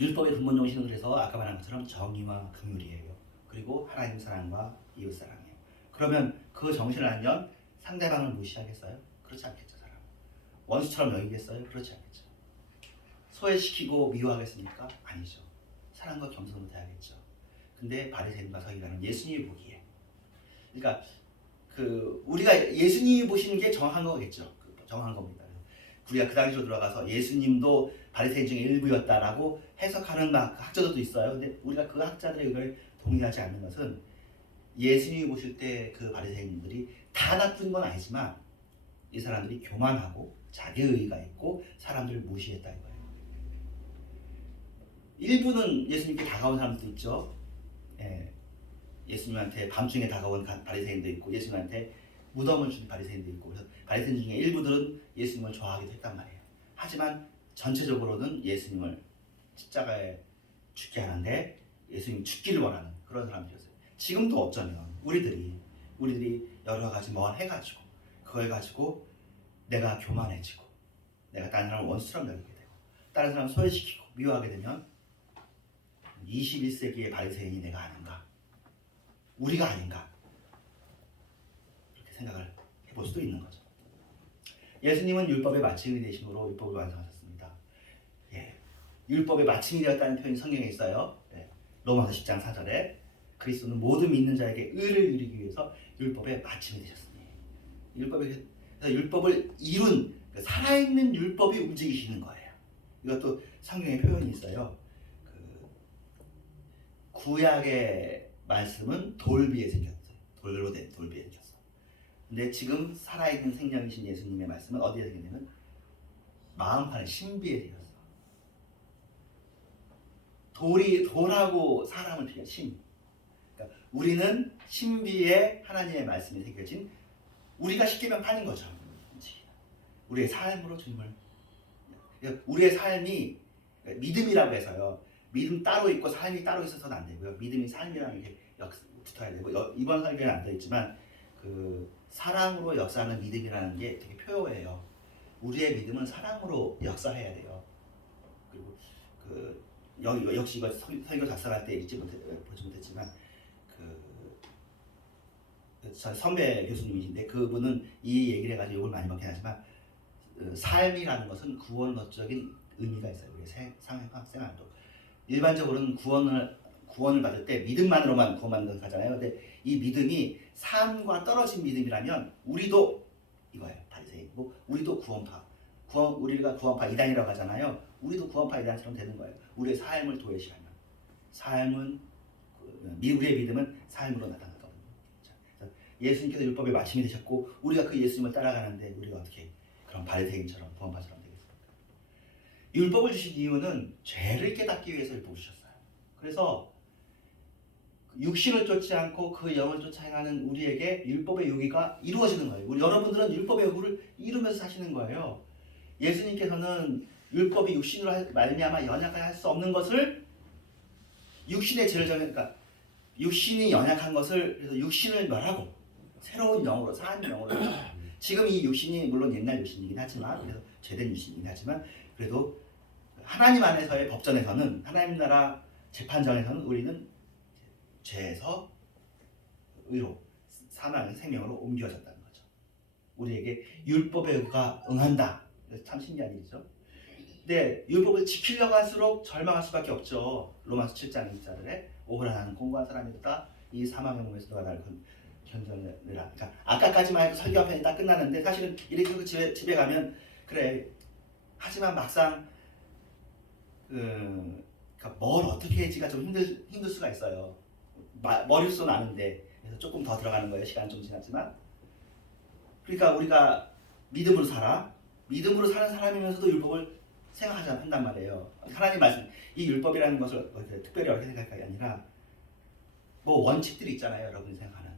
율법의 근본 정신은 그래서 아까 말한 것처럼 정의와 긍휼이에요. 그리고 하나님 사랑과 이웃 사랑이에요. 그러면 그 정신을 알면 상대방을 무시하겠어요? 그렇지 않겠죠. 사람 원수처럼 여기겠어요? 그렇지 않겠죠. 소외시키고 미워하겠습니까? 아니죠. 사랑과 겸손으로 대하겠죠. 근데 바리새인과 서기관은 예수님이 보기에, 그러니까 우리가 예수님이 보시는 게 정확한 거겠죠. 정확한 겁니다. 우리가 그 당시로 돌아가서 예수님도 바리새인 중에 일부였다라고 해석하는 학자들도 있어요. 근데 우리가 그 학자들의 의견을 동의하지 않는 것은, 예수님이 보실 때 그 바리새인들이 다 나쁜 건 아니지만 이 사람들이 교만하고 자기의의가 있고 사람들을 무시했다 이거예요. 일부는 예수님께 다가온 사람도 있죠. 예수님한테 밤중에 다가온 바리새인도 있고, 예수님한테 무덤을 준 바리새인도 있고, 그래서 바리새인 중에 일부들은 예수님을 좋아하기도 했단 말이에요. 하지만 전체적으로는 예수님을 십자가에 죽게 하는데 예수님이 죽기를 원하는 그런 사람들이었어요. 지금도 어쩌면 우리들이 여러 가지 뭘 해가지고 그걸 가지고 내가 교만해지고 내가 다른 사람을 원수처럼 여기게 되고 다른 사람을 소외시키고 미워하게 되면 21세기의 바리새인이 내가 아닌가, 우리가 아닌가, 그렇게 생각을 해볼 수도 있는 거죠. 예수님은 율법의 마침이 되심으로 율법을 완성하셨습니다. 율법의 마침이 되었다는 표현이 성경에 있어요. 로마서 10장 4절에 그리스도는 모든 믿는 자에게 의를 이루기 위해서 율법의 마침이 되셨으니, 율법을 이룬, 살아있는 율법이 움직이시는 거예요. 이것도 성경에 표현이 있어요. 구약의 말씀은 돌 위에 생겼어요. 돌로 된 돌 위에 생겼어. 근데 지금 살아있는 생명이신 예수님의 말씀은 어디에 생겼냐면 마음판의 신비에 생겼어. 돌하고 사람을 비교 신. 그러니까 우리는 신비에 하나님의 말씀이 새겨진, 우리가 쉽게 말하면 판인 거죠. 우리의 삶으로 주님을, 우리의 삶이 믿음이라고 해서요. 믿음 따로 있고 삶이 따로 있어서는 안 되고요. 믿음이 삶이랑 이렇게 붙어야 되고, 이번 설교는 안 되어 있지만 사랑으로 역사하는 믿음이라는 게 되게 표요해요. 우리의 믿음은 사랑으로 역사해야 돼요. 그리고 역시 이거 설교 작성할 때 보지 못했지만 선배 교수님이신데 그분은 이 얘기를 해가지고 욕을 많이 먹긴 하지만 삶이라는 것은 구원론적인 의미가 있어요. 우리 생활도 일반적으로는 구원을 받을 때 믿음만으로만 구원받는 하잖아요. 근데 이 믿음이 삶과 떨어진 믿음이라면 우리도 이거예요. 바리새인이고 우리도 우리가 구원파 이단이라고 하잖아요. 우리도 구원파 이단처럼 되는 거예요. 우리의 삶을 도외시하면 우리의 믿음은 삶으로 나타나거든요. 예수님께서 율법의 마침이 되셨고 우리가 그 예수님을 따라가는데 우리가 어떻게 그런 바리새인처럼 구원파처럼 되겠습니까? 율법을 주신 이유는 죄를 깨닫기 위해서 율법을 주셨어요. 그래서 육신을 쫓지 않고 그 영을 쫓아 행하는 우리에게 율법의 요구가 이루어지는 거예요. 여러분들은 율법의 요구를 이루면서 사시는 거예요. 예수님께서는 율법이 육신으로 말미암아 연약하게 할 수 없는 것을 육신의 죄를 그러니까 육신이 연약한 것을 그래서 육신을 멸하고 새로운 영으로 산 영으로 지금 이 육신이 물론 옛날 육신이긴 하지만 그래서 죄된 육신이긴 하지만 그래도 하나님 안에서의 법전에서는 하나님 나라 재판정에서는 우리는 죄에서 의로 사망의 생명으로 옮겨졌다는 거죠. 우리에게 율법의 요구가 응한다. 참 신기한 일이죠. 근데 율법을 지키려고 할수록 절망할 수밖에 없죠. 로마서 7장 1절에 오호라 나는 공고한 사람이었다. 이 사망의 몸에서 누가 나를 견뎌내라. 그러니까 아까까지만 해도 설교 편이 딱 끝났는데 사실은 이렇게 집에 가면 그래. 하지만 막상 그러니까 뭘 어떻게 해지가 좀 힘들 수가 있어요. 머릿속은 아는데 그래서 조금 더 들어가는 거예요. 시간 좀 지났지만 그러니까 우리가 믿음으로 사는 사람이면서도 율법을 생각하지 않는단 말이에요. 하나님 말씀 이 율법이라는 것을 특별히 어렵게 생각할 게 아니라 뭐 원칙들이 있잖아요. 여러분이 생각하는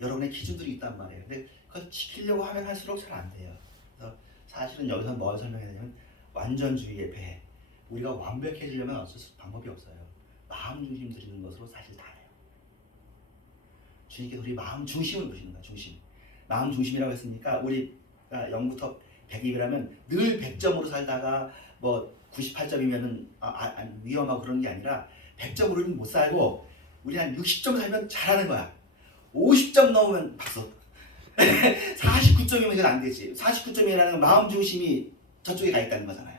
여러분의 기준들이 있단 말이에요. 근데 그걸 지키려고 하면 할수록 잘 안 돼요. 그래서 사실은 여기서 뭘 설명해야 되냐면 완전주의의 배. 우리가 완벽해지려면 어쩔 수 방법이 없어요. 마음 중심 드리는 것으로 사실 다 해요. 주님께서 우리 마음 중심을 보시는 거예요. 중심. 마음 중심이라고 했으니까 우리가 0부터 100이라면 늘 100점으로 살다가 뭐 98점이면은 위험하고 그런 게 아니라 100점으로는 못 살고 우리 한 60점 살면 잘하는 거야. 50점 넘으면 박수. 49점이면 이건 안 되지. 49점이라는 건 마음 중심이 저쪽에 가 있다는 거잖아요.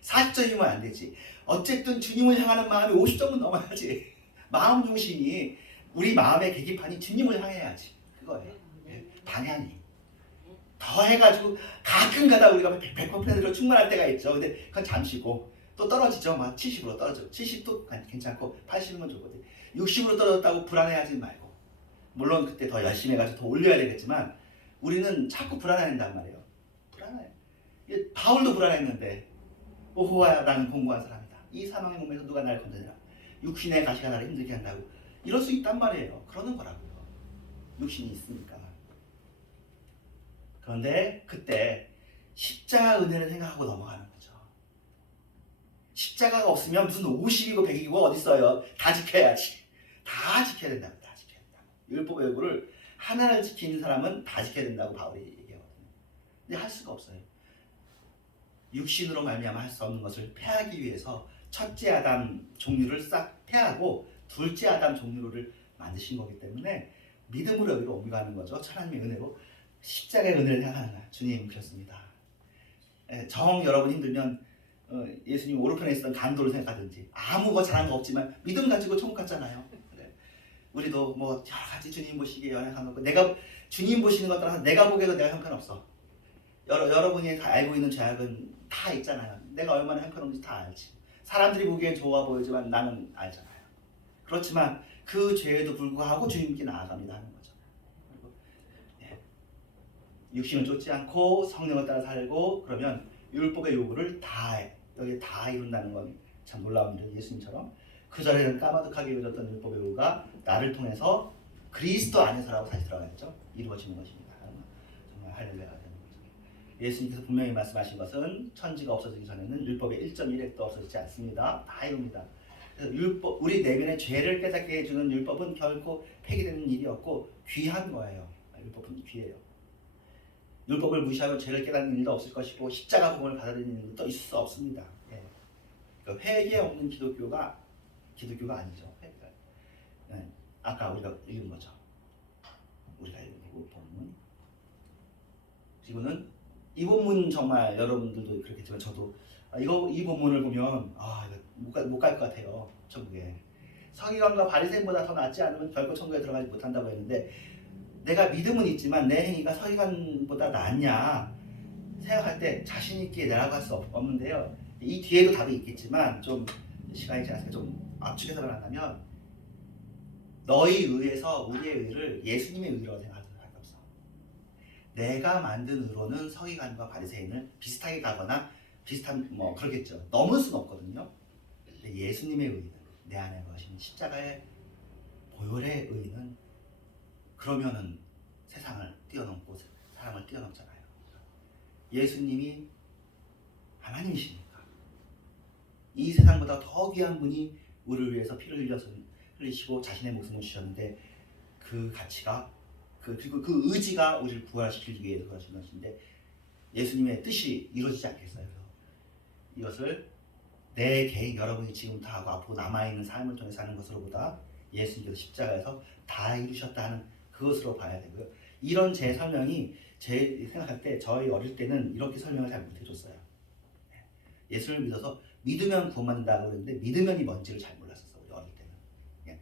40점이면 안 되지. 어쨌든 주님을 향하는 마음이 50점은 넘어야지. 마음 중심이 우리 마음의 계기판이 주님을 향해야지. 그거예요. 방향이. 더 해가지고 가끔 가다 우리가 100%로 충분할 때가 있죠. 근데 그건 잠시고 또 떨어지죠. 막 70으로 떨어져. 70도 괜찮고 80은 좋거든. 60으로 떨어졌다고 불안해하지 말고 물론 그때 더 열심히 해가지고 더 올려야 되겠지만 우리는 자꾸 불안해한단 말이에요. 불안해. 바울도 불안했는데 오호야 나는 공고한 사람이다. 이 사망의 몸에서 누가 나를 건드리라. 육신의 가시가 나를 힘들게 한다고 이럴 수 있단 말이에요. 그러는 거라고요. 육신이 있으니까. 그런데 그때 십자가 은혜를 생각하고 넘어가는 거죠. 십자가가 없으면 무슨 50이고 100이고 어디 있어요. 다 지켜야지. 다 지켜야 된다고. 다 지켜야 된다고. 율법의 요구를 하나를 지키는 사람은 다 지켜야 된다고 바울이 얘기하거든요. 근데 할 수가 없어요. 육신으로 말미암아 할 수 없는 것을 패하기 위해서 첫째 아담 종류를 싹 패하고 둘째 아담 종류를 만드신 거기 때문에 믿음으로 여기로 옮겨가는 거죠. 하나님의 은혜로 십자가의 은혜를 생각하는 거야. 주님 그렇습니다. 정 여러분 힘들면 예수님 오른편에 있었던 간도를 생각하든지 아무 거 잘한 거 없지만 믿음 가지고 천국 갔잖아요. 그래. 우리도 뭐 여러 가지 주님 보시기에 연약한 거 내가 주님 보시는 것 따라서 내가 보기에도 내가 형편없어. 여러분이 알고 있는 죄악은 다 있잖아요. 내가 얼마나 형편없는지 다 알지. 사람들이 보기엔 좋아 보이지만 나는 알잖아요. 그렇지만 그 죄에도 불구하고 주님께 나아갑니다 하는 거죠. 육신을 쫓지 않고 성령을 따라 살고 그러면 율법의 요구를 여기 다 이룬다는 건 참 놀라운 일이에요. 예수님처럼 그 전에는 까마득하게 이루어졌던 율법의 요구가 나를 통해서 그리스도 안에서라고 다시 들어가겠죠. 이루어지는 것입니다. 정말 할렐루야가 되는 거죠. 예수님께서 분명히 말씀하신 것은 천지가 없어지기 전에는 율법의 1.1획도 없어지지 않습니다. 다 이룹니다. 율법, 우리 내면의 죄를 깨닫게 해주는 율법은 결코 폐기되는 일이 없고 귀한 거예요. 율법은 귀해요. 율법을 무시하고 죄를 깨닫는 일도 없을 것이고 십자가 복음을 받아들이는 일도 있을 수 없습니다. 예. 그러니까 회개 없는 기독교가 아니죠. 아까 우리가 읽은 거죠. 우리가 읽은 본문. 그리고는 이 본문 정말 여러분들도 그렇겠지만 저도 이 본문을 보면 이거 못 갈 것 같아요. 천국에. 서기관과 바리새인보다 더 낫지 않으면 결코 천국에 들어가지 못한다고 했는데 내가 믿음은 있지만 내 행위가 서기관보다 낫냐 생각할 때 자신 있게 내라고 할 수 없는데요. 이 뒤에도 답이 있겠지만 좀 시간이 지나서 좀 압축 해석을 한다면 너희 의에서 우리의 의를 예수님의 의라고 생각하도록 할 없어. 내가 만든 의로는 서기관과 바리새인을 비슷하게 가거나 비슷한 뭐 그러겠죠. 넘을 수는 없거든요. 근데 예수님의 의는 내 안에 거신 십자가의 보혈의 의는 그러면은 세상을 뛰어넘고 사람을 뛰어넘잖아요. 예수님이 하나님이시니까 이 세상보다 더 귀한 분이 우리를 위해서 피를 흘리시고 자신의 목숨을 주셨는데 그 가치가 그리고 그 의지가 우리를 부활시키기 위해서 그러신 것인데 예수님의 뜻이 이루어지지 않겠어요. 이것을 내 개인 여러분이 지금부터 하고 앞으로 남아있는 삶을 통해 사는 것으로보다 예수님께서 십자가에서 다 이루셨다 하는 그것으로 봐야 되고요. 이런 제 설명이 제 생각할 때 저희 어릴 때는 이렇게 설명을 잘 못해줬어요. 예수를 믿어서 믿으면 구원받는다고 그러는데 믿으면이 뭔지를 잘 몰랐었어 우리 어릴 때는.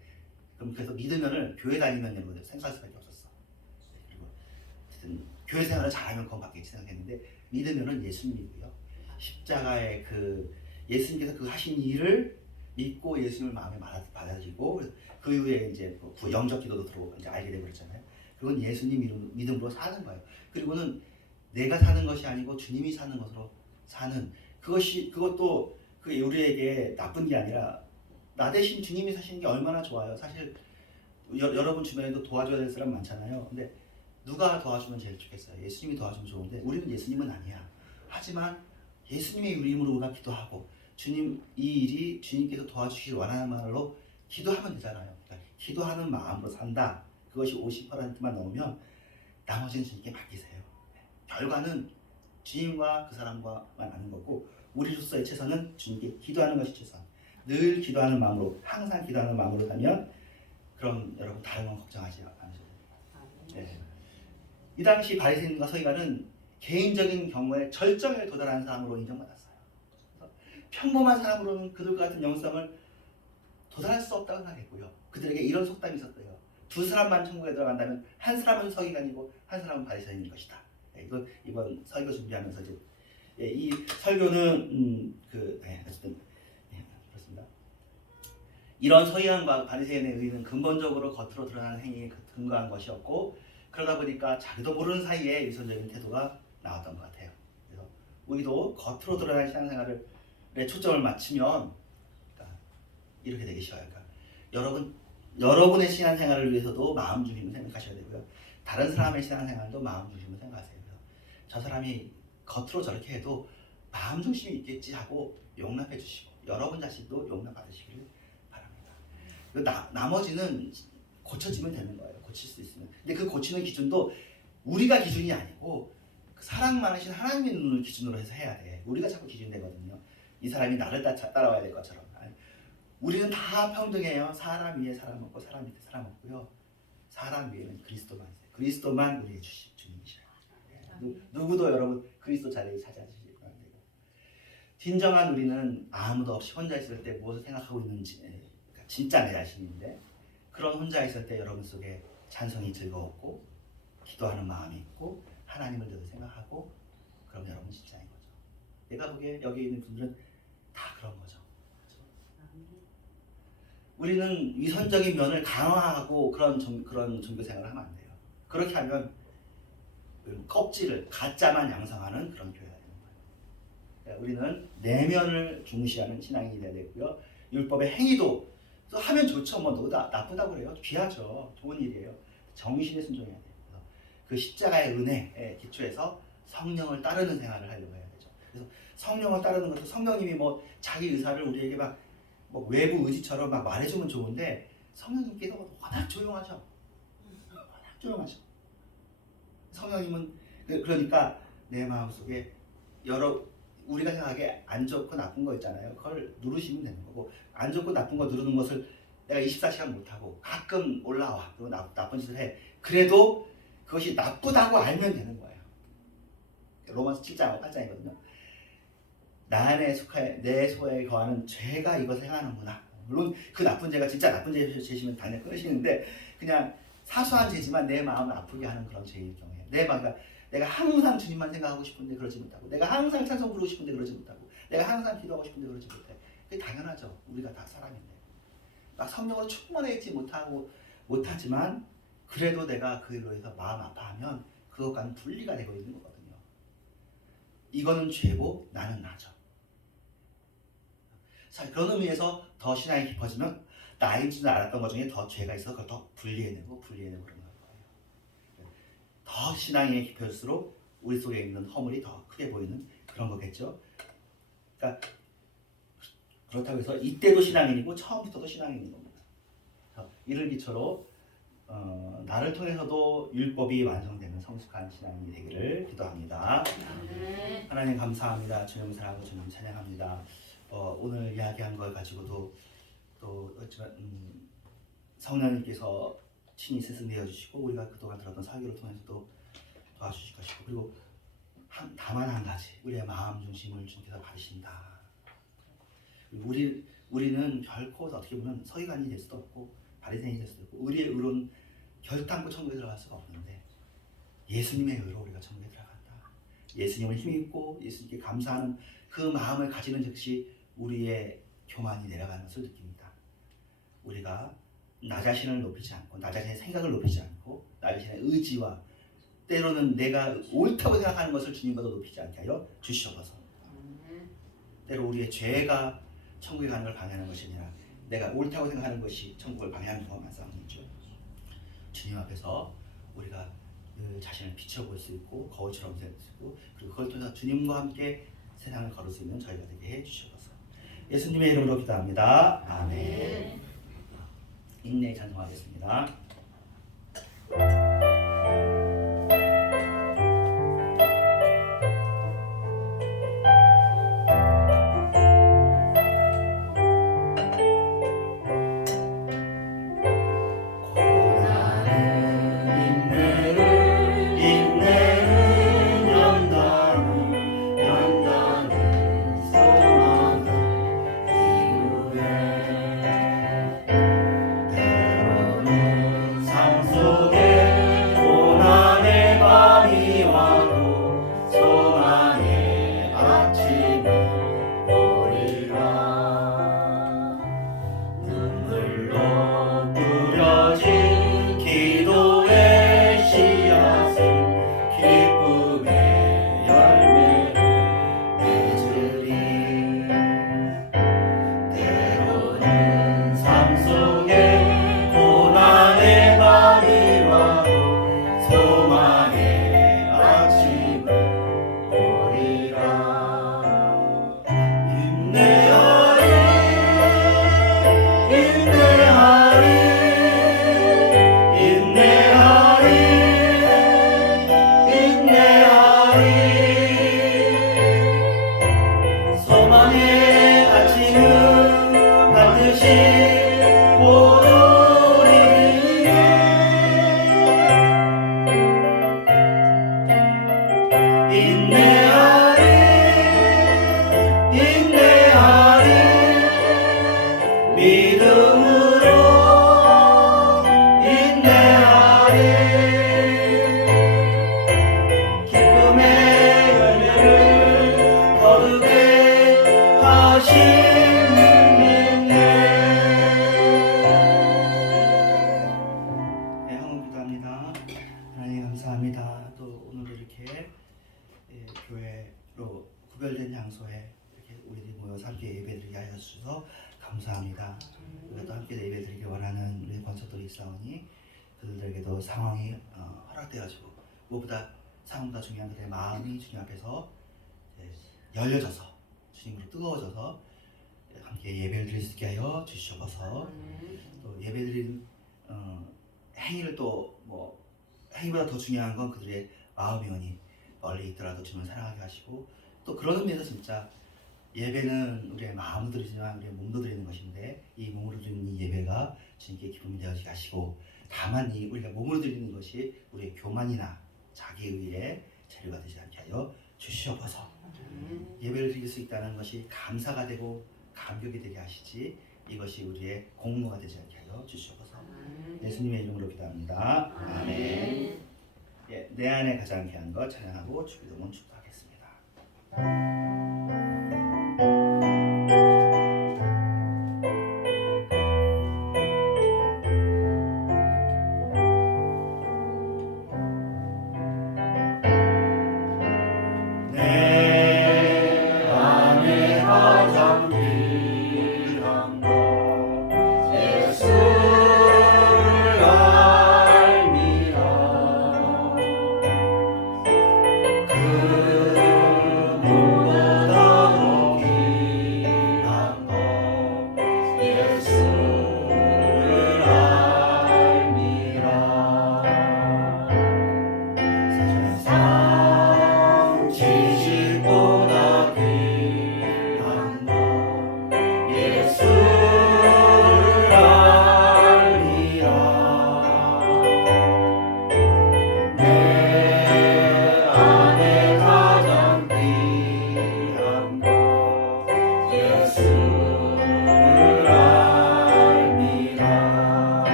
그럼 그래서 믿으면을 교회 다니면으로 생각할 수밖에 없었어. 그리고 어쨌든 교회 생활을 잘하면 구원받겠지 생각했는데 믿으면은 예수님이고요. 십자가의 그 예수님께서 그 하신 일을 믿고 예수님을 마음에 받아들이고 그 이후에 이제 영접 기도도 들어오고 이제 알게 되고 그랬잖아요. 그건 예수님 믿음으로 사는 거예요. 그리고는 내가 사는 것이 아니고 주님이 사는 것으로 사는 그것도 그 우리에게 나쁜 게 아니라 나 대신 주님이 사시는 게 얼마나 좋아요. 사실 여러분 주변에도 도와줘야 될 사람 많잖아요. 근데 누가 도와주면 제일 좋겠어요? 예수님이 도와주면 좋은데 우리는 예수님은 아니야. 하지만 예수님의 이름으로 우리가 기도하고 주님 이 일이 주님께서 도와주시길 원하는 말로 기도하면 되잖아요. 그러니까 기도하는 마음으로 산다. 그것이 50%만 넘으면 나머지는 주님께 맡기세요. 결과는 주님과 그 사람과만 아는 거고 우리로서의 최선은 주님께 기도하는 것이 최선. 늘 기도하는 마음으로 항상 기도하는 마음으로 하면 그럼 여러분 다른 건 걱정하지 않으셔도 됩니다. 네. 이 당시 바리새인과 서기관은 개인적인 경우에 절정에 도달한 사람으로 인정받았어요. 평범한 사람으로는 그들 같은 영성을 도달할 수 없다고 생각했고요. 그들에게 이런 속담이 있었대요. 두 사람만 천국에 들어간다면 한 사람은 서기관이고 한 사람은 바리새인인 것이다. 이번 설교 준비하면서 이제 이 설교는 어쨌든 그렇습니다. 이런 서기관과 바리새인의 의는 근본적으로 겉으로 드러나는 행위에 근거한 것이었고 그러다 보니까 자기도 모르는 사이에 위선적인 태도가 나왔던 것 같아요. 그래서 우리도 겉으로 드러나는 신앙생활에 초점을 맞추면 이렇게 되기 쉬워요. 그러니까 여러분의 신앙생활을 위해서도 마음 중심으로 생각하셔야 되고요. 다른 사람의 신앙생활도 마음 중심으로 생각하세요. 그래서 저 사람이 겉으로 저렇게 해도 마음 중심이 있겠지 하고 용납해 주시고 여러분 자신도 용납 받으시기를 바랍니다. 나머지는 고쳐지면 되는 거예요. 고칠 수 있으면. 근데 그 고치는 기준도 우리가 기준이 아니고 그 사랑 많으신 하나님의 눈을 기준으로 해서 해야 돼. 우리가 자꾸 기준 되거든요. 이 사람이 나를 따라와야 될 것처럼. 우리는 다 평등해요. 사람 위에 사람 없고 사람 밑에 사람 없고요. 사람 위에는 그리스도만 있어요. 그리스도만 우리의 주님이셔요. 누구도 여러분 그리스도 자리를 차지하시지 안 되고. 진정한 우리는 아무도 없이 혼자 있을 때 무엇을 생각하고 있는지 그러니까 진짜 내 자신인데 그런 혼자 있을 때 여러분 속에 찬송이 즐거웠고 기도하는 마음이 있고 하나님을 늘 생각하고 그럼 여러분 진짜인 거죠. 내가 보기에 여기 있는 분들은 다 그런 거죠. 우리는 위선적인 면을 강화하고 그런 종교 생활을 하면 안 돼요. 그렇게 하면 껍질을 가짜만 양성하는 그런 교회가 되는 거예요. 그러니까 우리는 내면을 중시하는 신앙이 돼야 되고요. 율법의 행위도 또 하면 좋죠. 뭐 누가 나쁘다고 그래요. 귀하죠. 좋은 일이에요. 정신에 순종해야 돼요. 그래서 그 십자가의 은혜에 기초해서 성령을 따르는 생활을 하려고 해야 되죠. 그래서 성령을 따르는 것도 성령님이 뭐 자기 의사를 우리에게 막 뭐 외부 의지처럼 막 말해주면 좋은데 성령님께서 워낙 조용하죠. 워낙 조용하죠. 성령님은 그러니까 내 마음속에 우리가 생각하기에 안 좋고 나쁜 거 있잖아요. 그걸 누르시면 되는 거고 안 좋고 나쁜 거 누르는 것을 내가 24시간 못하고 가끔 올라와 그리고 나쁜 짓을 해. 그래도 그것이 나쁘다고 알면 되는 거예요. 로마서 7장 8장이거든요. 내 소에 거하는 죄가 이것을 행하는구나. 물론 그 나쁜 죄가 진짜 나쁜 죄시면 당연히 끊으시는데 그냥 사소한 죄지만 내 마음을 아프게 하는 그런 죄일 경우에 내가 항상 주님만 생각하고 싶은데 그러지 못하고 내가 항상 찬송 부르고 싶은데 그러지 못하고 내가 항상 기도하고 싶은데 그러지 못해. 그게 당연하죠. 우리가 다 사람인데 막 성령으로 충만하지 못하지만 그래도 내가 그로 해서 마음 아파하면 그것과는 분리가 되고 있는 거거든요. 이거는 죄고 나는 나죠. 자, 그런 의미에서 더 신앙이 깊어지면 나인 줄 알았던 것 중에 더 죄가 있어서 그걸 더 분리해내고 그런 거예요. 더 신앙이 깊어질수록 우리 속에 있는 허물이 더 크게 보이는 그런 거겠죠. 그러니까 그렇다고 해서 이때도 신앙인이고 처음부터도 신앙인인 겁니다. 이를 기초로 나를 통해서도 율법이 완성되는 성숙한 신앙인이 되기를 기도합니다. 하나님 감사합니다. 주님 사랑하고 주님 찬양합니다. 오늘 이야기한 걸 가지고도 또 성령님께서 친히 스승되어 주시고 우리가 그동안 들었던 설교를 통해서도 도와주실 것이고 그리고 다만 한 가지 우리의 마음 중심을 주님께서 받으신다. 우리는 결코 어떻게 보면 서기관이 될 수도 없고 바리새인이 될 수도 없고 우리의 의로는 결단코 천국에 들어갈 수가 없는데 예수님의 의로 우리가 천국에 들어간다. 예수님을 힘입고 예수님께 감사하는 그 마음을 가지는 즉시 우리의 교만이 내려가는 것을 느낍니다. 우리가 나 자신을 높이지 않고 나 자신의 생각을 높이지 않고 나 자신의 의지와 때로는 내가 옳다고 생각하는 것을 주님보다 높이지 않게 하여 주시옵소서. 때로 우리의 죄가 천국에 가는 걸 방해하는 것이 아니라 내가 옳다고 생각하는 것이 천국을 방해하는 경우가 많습니다. 주님 앞에서 우리가 그 자신을 비춰볼 수 있고 거울처럼 될 수 있고 그리고 그걸 통해서 주님과 함께 세상을 걸을 수 있는 저희가 되게 해주시옵소서. 예수님의 이름으로 기도합니다. 아멘. 인내 찬송하겠습니다. 교회로 구별된 장소에 이렇게 우리들이 모여서 함께 예배드리게 하여 주셔서 감사합니다. 우리가 또 함께 예배드리기 원하는 우리 권속들이 있사오니 그들에게도 상황이 허락되어지고 무엇보다 상황보다 중요한 그들의 마음이 주님 앞에서 열려져서 주님으로 뜨거워져서 함께 예배를 드릴 수 있게 하여 주시옵소서. 또 예배드린 행위를 또 행위보다 더 중요한 건 그들의 마음이오니 멀리 있더라도 주님을 사랑하게 하시고 또 그런 의미에서 진짜 예배는 우리의 마음도 드리지만 우리의 몸도 드리는 것인데 이 몸으로 드리는 이 예배가 주님께 기쁨이 되어지게 하시고 다만 우리가 몸으로 드리는 것이 우리의 교만이나 자기의의 재료가 되지 않게 하여 주시옵소서. 예배를 드릴 수 있다는 것이 감사가 되고 감격이 되게 하시지 이것이 우리의 공로가 되지 않게 하여 주시옵소서. 예수님의 이름으로 기도합니다. 아멘. 예, 내 안에 가장 귀한 것 찬양하고 주기도문 축도하겠습니다.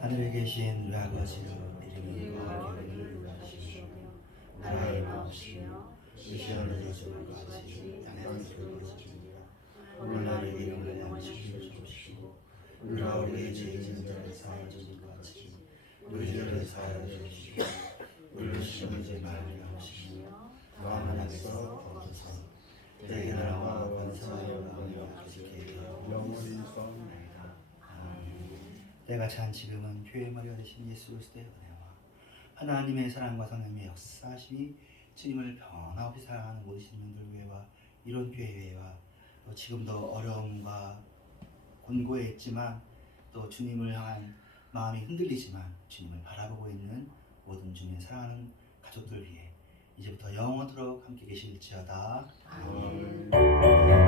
하늘에 계신 우리 아버지여 이름이 거룩히 여기시오. 나라의 마음이시여 이시여를 주시는 같이 땅에서 주시옵소서. 오늘날 이름을 양식을 주시고 우리가 우리의 죄진 자를 사하여 주신 같이 우리 죄를 사하여 주시고 우리를 시험하지 말게 하시며 다만 악에서 거두소서. 내게 나라와 권세와 영광이 아버지께 영원히 있사옵나이다. 아멘. 때가 찬 지금은 교회의 머리가 되신 예수 그리스도의 은혜와 하나님의 사랑과 성령의 역사심이 주님을 변함없이 사랑하는 모든 신령들 교회와 이론 교회와 또 지금도 어려움과 곤고에 있지만 또 주님을 향한 마음이 흔들리지만 주님을 바라보고 있는 모든 주님을 사랑하는 가족들 위해 이제부터 영원토록 함께 계실지어다. 아멘.